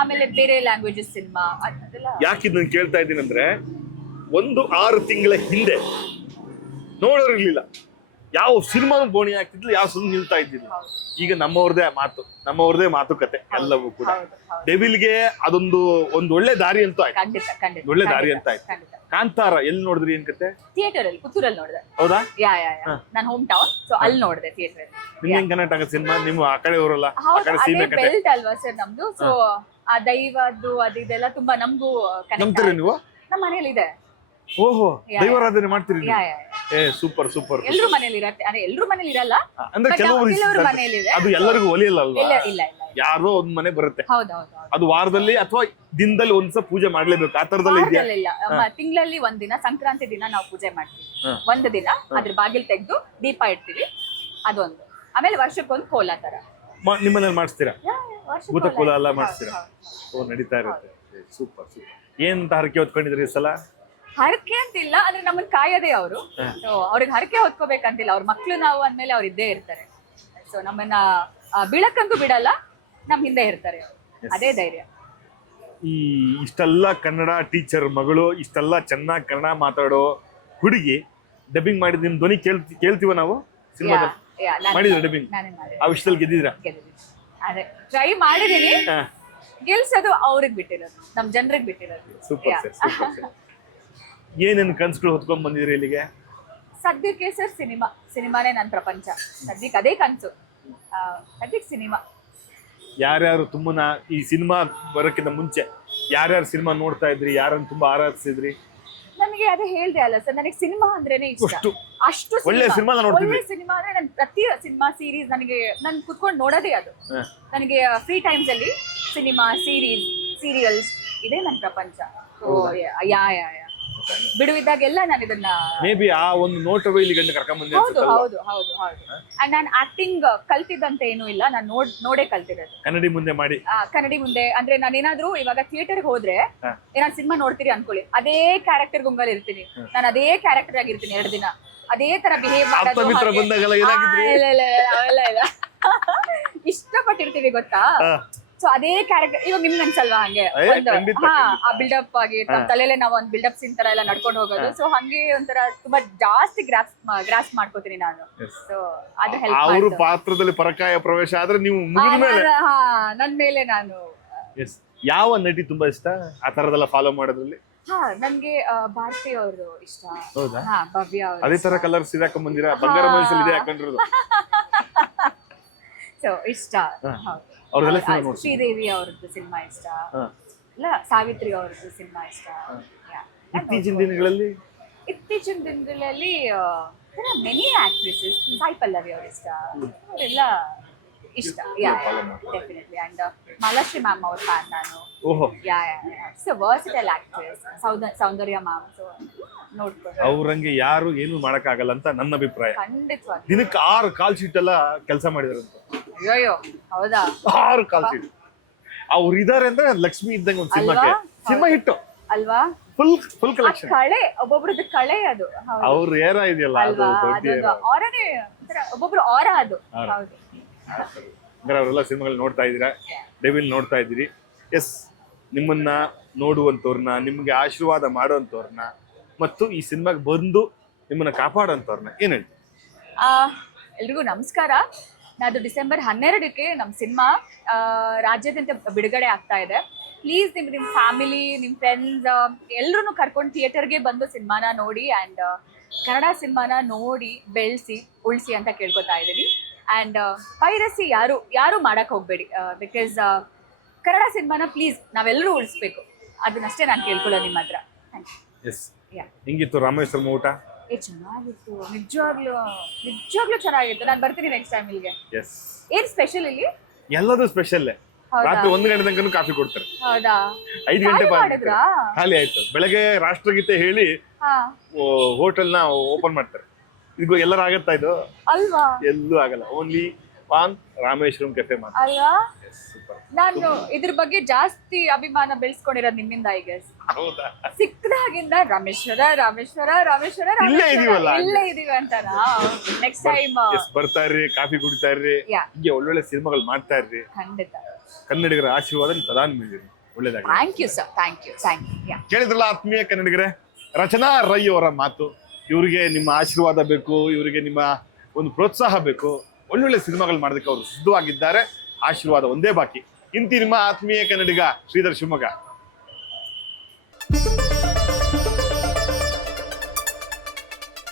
ಆಮೇಲೆ ಬೇರೆ ಲ್ಯಾಂಗ್ವೇಜಸ್ ಸಿನಿಮಾ ಅದೆಲ್ಲ. ಯಾಕೆ ಇದನ್ನ ಕೇಳ್ತಾ ಇದ್ದೀನಿ ಅಂದ್ರೆ, 6 ತಿಂಗಳ ಹಿಂದೆ ನೋಡೋರು ಇರ್ಲಿಲ್ಲ, ಯಾವ ಸಿನಿಮಾ ಬೋಣಿ ಆಗ್ತಿದ್ಲು, ಯಾವ ಸಿನಿಮಾ ನಿಲ್ತಾ ಇದ್ದಿಲ್ಲ. ಈಗ ನಮ್ಮವ್ರದೇ ಮಾತುಕತೆ ಎಲ್ಲವೂ ಕೂಡ. ಡೆವಿಲ್ಗೆ ಅದೊಂದು ಒಳ್ಳೆ ದಾರಿ ಅಂತ ಆಯ್ತು. ಒಳ್ಳೆ ದಾರಿ ಅಂತ ಆಯ್ತು. ಕಾಂತಾರ ಎಲ್ಲಿ ನೋಡಿದ್ರಿ, ಏನ್ ಕತೆ? ಥಿಯೇಟರ್ ಅಲ್ಲಿ, ಪುತ್ತೂರಲ್ಲಿ ನೋಡಿದೆ. ಹೌದಾ? ನಾನು ಹೋಮ್ ಟೌನ್, ಸೊ ಅಲ್ಲಿ ನೋಡಿದೆ ಥಿಯೇಟರ್ ಅಲ್ಲಿ. ನಿಮ್ಗೆ ಹೆಂಗ್ ಕನೆಕ್ಟ್ ಆಗತ್ತೆ ಸಿನಿಮಾ? ನಿಮ್ಮ ಆ ಕಡೆ ಅವರಲ್ಲ, ಆ ಕಡೆ ಸೀಮೆ ಕತೆ ಬೆಲ್ಟ್ ಅಲ್ವಾ ಸರ್ ನಮ್ದು. ಸೊ ಆ ದೈವದ್ದು ಅದೆಲ್ಲ ತುಂಬಾ ನಮಗೂ ನಂಬ್ತೀರಿ ನೀವು? ನಮ್ಮ ಮನೇಲಿ ಇದೆ. ಓಹೋ, ದೈವಾರಾಧನೆ ಮಾಡ್ತೀರಿ? ಏ ಸೂಪರ್. ಎಲ್ರು ಮನೇಲಿ ಇರತ್ತೆ. ಅದೇ ಎಲ್ರು ಮನೇಲಿ ಇರಲ್ಲ ಅಂದ್ರೆ ಕೆಲವರು ಮನೇಲಿ ಇದೆ. ಅದು ಎಲ್ಲರಿಗೂ ಒಲಿಯಲ್ಲ ಅಲ್ವಾ? ಇಲ್ಲ. ಯಾರೋ ಒಂದ್ ಮನೆ ಬರುತ್ತೆ. ಹೌದೌದು. ಅದು ವಾರದಲ್ಲಿ ಅಥವಾ ದಿನದಲ್ಲಿ ಒಂದ್ಸಲ ಪೂಜೆ ಮಾಡ್ಲೇಬೇಕು, ಆ ತರದಲ್ಲಿ ಇದೆಯಾ? ತಿಂಗಳಲ್ಲಿ ಒಂದಿನ, ಸಂಕ್ರಾಂತಿ ದಿನ ನಾವು ಪೂಜೆ ಮಾಡ್ತೀವಿ. ಒಂದು ದಿನ ಅದ್ರ ಬಾಗಿಲು ತೆಗೆದು ದೀಪ ಇಡ್ತೀವಿ, ಅದೊಂದು. ಆಮೇಲೆ ವರ್ಷಕ್ಕೊಂದು ಕೋಲ ತರ ನಿಮ್ಮನೇಲಿ ಮಾಡಿಸ್ತೀರಾ? ಭೂತ ಕೋಲ ಎಲ್ಲ ಮಾಡಿಸ್ತೀರಾ? ಓ, ನಡೀತಾ ಇರುತ್ತೆ. ಸೂಪರ್. ಏನ್ ಹರಕೆ ಹೊತ್ಕೊಂಡಿದ್ರಿ ಈ ಸಲ? ಹರಕೆ ಅಂತಿಲ್ಲ, ಅಂದ್ರೆ ನಮ್ಮನ್ನ ಕಾಯೋದೇ ಅವರು. ಸೊ ಅವ್ರಿಗೆ ಹರಕೆ ಹೊತ್ಕೋಬೇಕಂತಿಲ್ಲ, ಅವ್ರ ಮಕ್ಳು ನಾವು ಅಂದ್ಮೇಲೆ ಅವ್ರು ಇದ್ದೇ ಇರ್ತಾರೆ. ಸೊ ನಮ್ಮನ್ನ ಬೀಳಕ್ಕಂತೂ ಬಿಡಲ್ಲ, ನಮ್ ಹಿಂದೆ ಇರ್ತಾರೆ. ಅದೇ ಧೈರ್ಯ. ಈ ಇಷ್ಟೆಲ್ಲ ಕನ್ನಡ ಟೀಚರ್ ಮಗಳು, ಇಷ್ಟೆಲ್ಲ ಚೆನ್ನಾಗಿ ಕನ್ನಡ ಮಾತಾಡೋ ಹುಡುಗಿ ಡಬ್ಬಿಂಗ್ ಮಾಡಿದ ನಿಮ್ ಧ್ವನಿ ಕೇಳ್ತೀವ ನಾವು ಸಿನಿಮಾದಲ್ಲಿ? ಮಾಡಿದ್ರ ಡಬ್ಬಿಂಗ್? ಆ ವಿಷಯದಲ್ಲಿ ಗೆದ್ದಿದ್ರ? ಅದೇ ಟ್ರೈ ಮಾಡಿದೀನಿ. ಗೆಲ್ಸೋದು ಅವ್ರಿಗೆ ಬಿಟ್ಟಿರೋದು, ನಮ್ ಜನರಿಗೆ ಬಿಟ್ಟಿರೋದು. Super sir, super sir. ಏನೇನ್ ಕನ್ಸುಗಳು ಹೊತ್ಕೊಂಡ್ ಬಂದಿದ್ರಿ ಇಲ್ಲಿಗೆ? ಸದ್ಯಕ್ಕೆ ಸರ್ ಸಿನಿಮಾನೇ ನನ್ನ ಪ್ರಪಂಚ. ಸದ್ಯಕ್ಕೆ ಅದೇ ಕನ್ಸು. ಸದ್ಯಕ್ಕೆ ಸಿನಿಮಾ. ಯಾರ್ಯಾರು ತುಂಬನ ಈ ಸಿನಿಮಾ ಬರೋಕ್ಕಿಂತ ಮುಂಚೆ ಯಾರ್ಯಾರು ಸಿನಿಮಾ ನೋಡ್ತಾ ಇದ್ರಿ, ಯಾರನ್ನ ತುಂಬಾ ಆರಾಧಿಸಿದ್ರಿ? ನನಗೆ ಅದೇ ಹೇಳ್ದೆ ಅಲ್ಲ ಸರ್, ನನಗೆ ಸಿನಿಮಾ ಅಂದ್ರೇನೆ ಇಷ್ಟ. ಅಷ್ಟು ಒಳ್ಳೆ ಸಿನಿಮಾ ನೋಡ್ತಿದ್ರಿ? ಒಳ್ಳೆ ಸಿನಿಮಾ ಅಂದ್ರೆ ನಾನು ಪ್ರತಿ ಸಿನಿಮಾ ಸೀರೀಸ್ ನಾನು ಕುತ್ಕೊಂಡು ನೋಡೋದೇ ಅದು. ನನಗೆ ಫ್ರೀ ಟೈಮ್ಸ್ ಅಲ್ಲಿ ಸಿನಿಮಾ, ಸೀರಿಯಲ್ಸ್ ಇದೇ ನನ್ನ ಪ್ರಪಂಚ. ಬಿಡುವಿದ್ದಾಗೆಲ್ಲ ನಾನು ಇದನ್ನ ಮೇ ಬಿ ಆ ಒಂದು ನೋಟವೇ ಇಲ್ಲಿ ಗಂಡ ಕರ್ಕೊಂಡ್ ಬಂದಿದೆ. ಹೌದು ಹೌದು ಹೌದು ಹೌದು. ಅಂಡ್ ನಾನು ಆಕ್ಟಿಂಗ್ ಕಲ್ತಿದ್ದಂತ ಏನೂ ಇಲ್ಲ, ನಾನು ನೋಡೇ ಕಲ್ತಿರೋದು. ಕನ್ನಡಿ ಮುಂದೆ ಮಾಡಿ, ಕನ್ನಡಿ ಮುಂದೆ ಅಂದ್ರೆ ನಾನೇನಾದ್ರೂ ಇವಾಗ ಥಿಯೇಟರ್ಗೆ ಹೋದ್ರೆ ಏನಾದ್ರು ಸಿನಿಮಾ ನೋಡ್ತೀರಿ ಅನ್ಕೊಳ್ಳಿ, ಅದೇ ಕ್ಯಾರೆಕ್ಟರ್ ಗುಂಗಲ್ ಇರ್ತೀನಿ, ನಾನು ಅದೇ ಕ್ಯಾರೆಕ್ಟರ್ ಆಗಿರ್ತೀನಿ 2 ದಿನ, ಅದೇ ತರ ಬಿಹೇವ್ ಮಾಡೋದು. ಅವೆಲ್ಲ ಇಲ್ಲ, ಇಷ್ಟಪಟ್ಟಿರ್ತೀವಿ ಗೊತ್ತಾ. ಸೊ ಅದೇ ಕ್ಯಾರೆಕ್ಟರ್ ಇವಾಗ ನಿಮ್ಗೆ ಅನ್ಸಲ್ವಾ ಹಂಗೆ ಆ ಬಿಲ್ಡಪ್ ಆಗಿ ತಲೆಯಲ್ಲೇ ನಾವು ಒಂದು ಬಿಲ್ಡಪ್ ಸೀನ್ ತರ ಎಲ್ಲ ನಡ್ಕೊಂಡು ಹೋಗೋದು. ಸೊ ಹಂಗೆ ಒಂಥರ ತುಂಬಾ ಜಾಸ್ತಿ ಗ್ರಾಸ್ ಮಾಡ್ಕೋತೀನಿ ನಾನು. ಸೊ ಅದು ಹೆಲ್ಪ್ ಅವರು ಪಾತ್ರದಲ್ಲಿ ಪರಕಾಯ ಪ್ರವೇಶ ಆದ್ರೆ ನೀವು ಮುಗಿದ ಮೇಲೆ ನನ್ ಮೇಲೆ ನಾನು. ಯಾವ ನಟಿ ತುಂಬಾ ಇಷ್ಟ ಆ ತರದೆಲ್ಲ ಫಾಲೋ ಮಾಡೋದ್ರಲ್ಲಿ? ನನ್ಗೆ ಭಾರತಿ ಅವರು ಇಷ್ಟ. ಹೌದಾ? ಭವ್ಯ ಅವರು ಅದೇ ತರ ಕಲರ್ ಸೀರೆ ಹಾಕೊಂಡ್ ಬಂದಿರಾ, ಬಂಗಾರ ಮನಸ್ಸಲ್ಲಿ ಇದೆ ಹಾಕೊಂಡಿರೋದು. ಸೊ ಇಷ್ಟ. ಅವ್ರದೆಲ್ಲ ಸಿನಿಮಾ ನೋಡಿ. ಶ್ರೀದೇವಿ ಅವ್ರದ್ದು ಸಿನಿಮಾ ಇಷ್ಟ, ಇಲ್ಲ ಸಾವಿತ್ರಿ ಅವ್ರದ್ದು ಸಿನಿಮಾ ಇಷ್ಟ. ಇತ್ತೀಚಿನ ದಿನಗಳಲ್ಲಿ ಮೆನಿ ಆಕ್ಟ್ರೆಸಸ್, ಸಾಯಿ ಪಲ್ಲವಿ ಅವ್ರ ಇಷ್ಟ, ಅವರೆಲ್ಲ ಇಷ್ಟ. ಡೆಫಿನೆಟ್ಲಿ. ಅಂಡ್ ಮಾಲಾಶ್ರೀ ಮ್ಯಾಮ್ ಅವ್ರ ಫ್ಯಾನ್ ನಾನು. ಓಹೋ. ಸೊ ವರ್ಸಿಟೈಲ್ ಆಕ್ಟ್ರೆಸ್ ಸೌಂದರ್ಯ ಮ್ಯಾಮ್. ಸೊ ನೋಡ್ಕೊಂಡು ಅವ್ರಂಗೆ ಯಾರು ಏನು ಮಾಡಕ್ಕಾಗಲ್ಲ ಅಂತ ನನ್ನ ಅಭಿಪ್ರಾಯ. ಖಂಡಿತವಾಗಿ. ದಿನಕ್ಕೆ 6 ಕಾಲ್ ಶೀಟ್ ಎಲ್ಲ ಕೆಲಸ ಮಾಡಿದಾರಂತ. ಅಯ್ಯೋ ಹೌದಾ? 6 ಕಾಲ್ ಶೀಟ್. ಅವ್ರು ಇದಾರೆ ಅಂದ್ರೆ ಲಕ್ಷ್ಮಿ ಇದ್ದಂಗೆ ಒಂದು ಸಿನಿಮಾ ಹಿಟ್ಟು ಅಲ್ವಾ? Full collection. ಕಳೆ ಒಬ್ಬೊಬ್ರದ್ದು ಕಳೆ ಅದು. ಅವ್ರ ಏರ ಇದೆಯಲ್ಲ ಅದು ಆರನೇ ಒಬ್ಬೊಬ್ರು ಆರ ಅದು. ಹೌದು. ಅಂದ್ರೆ ಅವರೆಲ್ಲ ಸಿನಿಮಾಗಳು ನೋಡ್ತಾ ಇದ್ದೀರಾ, ಡೆವಿಲ್ ನೋಡ್ತಾ ಇದ್ದೀರಿ. ಎಸ್, ನಿಮ್ಮನ್ನ ನೋಡುವಂತವ್ರನ್ನ, ನಿಮ್ಗೆ ಆಶೀರ್ವಾದ ಮಾಡುವಂತವ್ರನ್ನ ಮತ್ತು ಈ ಸಿನಿಮಾಗೆ ಬಂದು ನಿಮ್ಮನ್ನ ಕಾಪಾಡೋಂಥವ್ರನ್ನ ಏನ್ ಹೇಳ್ತೀವಿ? ಎಲ್ರಿಗೂ ನಮಸ್ಕಾರ. ನಾದು ಡಿಸೆಂಬರ್ 12ಕ್ಕೆ ನಮ್ಮ ಸಿನಿಮಾ ರಾಜ್ಯಾದ್ಯಂತ ಬಿಡುಗಡೆ ಆಗ್ತಾ ಇದೆ. ಪ್ಲೀಸ್ ನಿಮ್ಮ ಫ್ಯಾಮಿಲಿ, ನಿಮ್ಮ ಫ್ರೆಂಡ್ಸ್ ಎಲ್ಲರೂ ಕರ್ಕೊಂಡು ಥಿಯೇಟರ್ಗೆ ಬಂದು ಸಿನಿಮಾನ ನೋಡಿ ಆ್ಯಂಡ್ ಕನ್ನಡ ಸಿನಿಮಾನ ನೋಡಿ ಬೆಳೆಸಿ ಉಳಿಸಿ ಅಂತ ಕೇಳ್ಕೊತಾ ಇದ್ದೀವಿ. ಆ್ಯಂಡ್ ಪೈರಸಿ ಯಾರು ಮಾಡಕ್ಕೆ ಹೋಗಬೇಡಿ, ಬಿಕಾಸ್ ಕನ್ನಡ ಸಿನಿಮಾನ ಪ್ಲೀಸ್ ನಾವೆಲ್ಲರೂ ಉಳಿಸ್ಬೇಕು. ಅದನ್ನಷ್ಟೇ ನಾನು ಕೇಳ್ಕೊಳ್ಳೋದು ನಿಮ್ಮ ಹತ್ರ. ಹಿಂಗಿತ್ತು ರಾಮೇಶ್ವರಂ ಊಟ? ಚೆನ್ನಾಗಿತ್ತು, ನಿಜವಾಗ್ಲೂ ಚೆನ್ನಾಗಿತ್ತು. ನಾನು ಬರ್ತೀನಿ ನೆಕ್ಸ್ಟ್ ಟೈಮ್ ಇಲ್ಲಿಗೆ. ಏನ್ ಸ್ಪೆಷಲ್ ಇಲ್ಲಿ? ಎಲ್ಲದೂ ಸ್ಪೆಷಲ್. ರಾತ್ರಿ 1 ಗಂಟೆ ತನಕ ಕಾಫಿ ಕೊಡ್ತಾರೆ. ಹೌದಾ? 5 ಗಂಟೆ ಖಾಲಿ ಆಯ್ತು. ಬೆಳಗ್ಗೆ ರಾಷ್ಟ್ರಗೀತೆ ಹೇಳಿ ಹೋಟೆಲ್ ನ ಓಪನ್ ಮಾಡ್ತಾರೆ. ಇದು ಎಲ್ಲರೂ ಆಗತ್ತಾ? ಇದು ಅಲ್ವಾ? ಎಲ್ಲೂ ಆಗಲ್ಲ. ಓನ್ಲಿ ಆನ್ ರಾಮೇಶ್ವರಂ ಕೆಫೆ ಮಾತ್ರ. ಅಲ್ವಾ? ನಾನು ಇದ್ರ ಬಗ್ಗೆ ಜಾಸ್ತಿ ಅಭಿಮಾನ ಬೆಳೆಸ್ಕೊಂಡಿರೋದು ನಿಮ್ಮಿಂದ. ಈಗ ಸಿಕ್ಕದಾಗಿಂದ ರಾಮೇಶ್ವರ ಇಲ್ಲೇ ಇದೀವಿ ಅಂತ. ನೆಕ್ಸ್ಟ್ ಟೈಮ್ ಬರ್ತಾ ಇರ್ರಿ, ಕಾಫಿ ಕುಡಿತಾ ಇರ್ರಿ, ಹೀಗೆ ಒಳ್ಳೊಳ್ಳೆ ಸಿನಿಮಾಗಳು ಮಾಡ್ತಾ ಇರ್ರಿ. ಖಂಡಿತ. ಕನ್ನಡಿಗರ ಆಶೀರ್ವಾದ ಪ್ರಧಾನ ಮೀರಿರಿ. ಒಳ್ಳೇದಾಗಿ. Thank you sir. Thank you. ಕೇಳಿದ್ರಲ್ಲ ಆತ್ಮೀಯ ಕನ್ನಡಿಗರೇ, ರಚನಾ ರೈ ಅವರ ಮಾತು. ಇವರಿಗೆ ನಿಮ್ಮ ಆಶೀರ್ವಾದ ಬೇಕು, ಇವರಿಗೆ ನಿಮ್ಮ ಒಂದು ಪ್ರೋತ್ಸಾಹ ಬೇಕು. ಒಳ್ಳೊಳ್ಳೆ ಸಿನಿಮಾಗಳು ಮಾಡೋದಕ್ಕೆ ಅವರು ಸಿದ್ಧವಾಗಿದ್ದಾರೆ. ಆಶೀರ್ವಾದ ಒಂದೇ ಬಾಕಿ. ಇಂತಿ ನಿಮ್ಮ ಆತ್ಮೀಯ ಕನ್ನಡಿಗ ಶ್ರೀಧರ್ ಶಿವಮೊಗ್ಗ.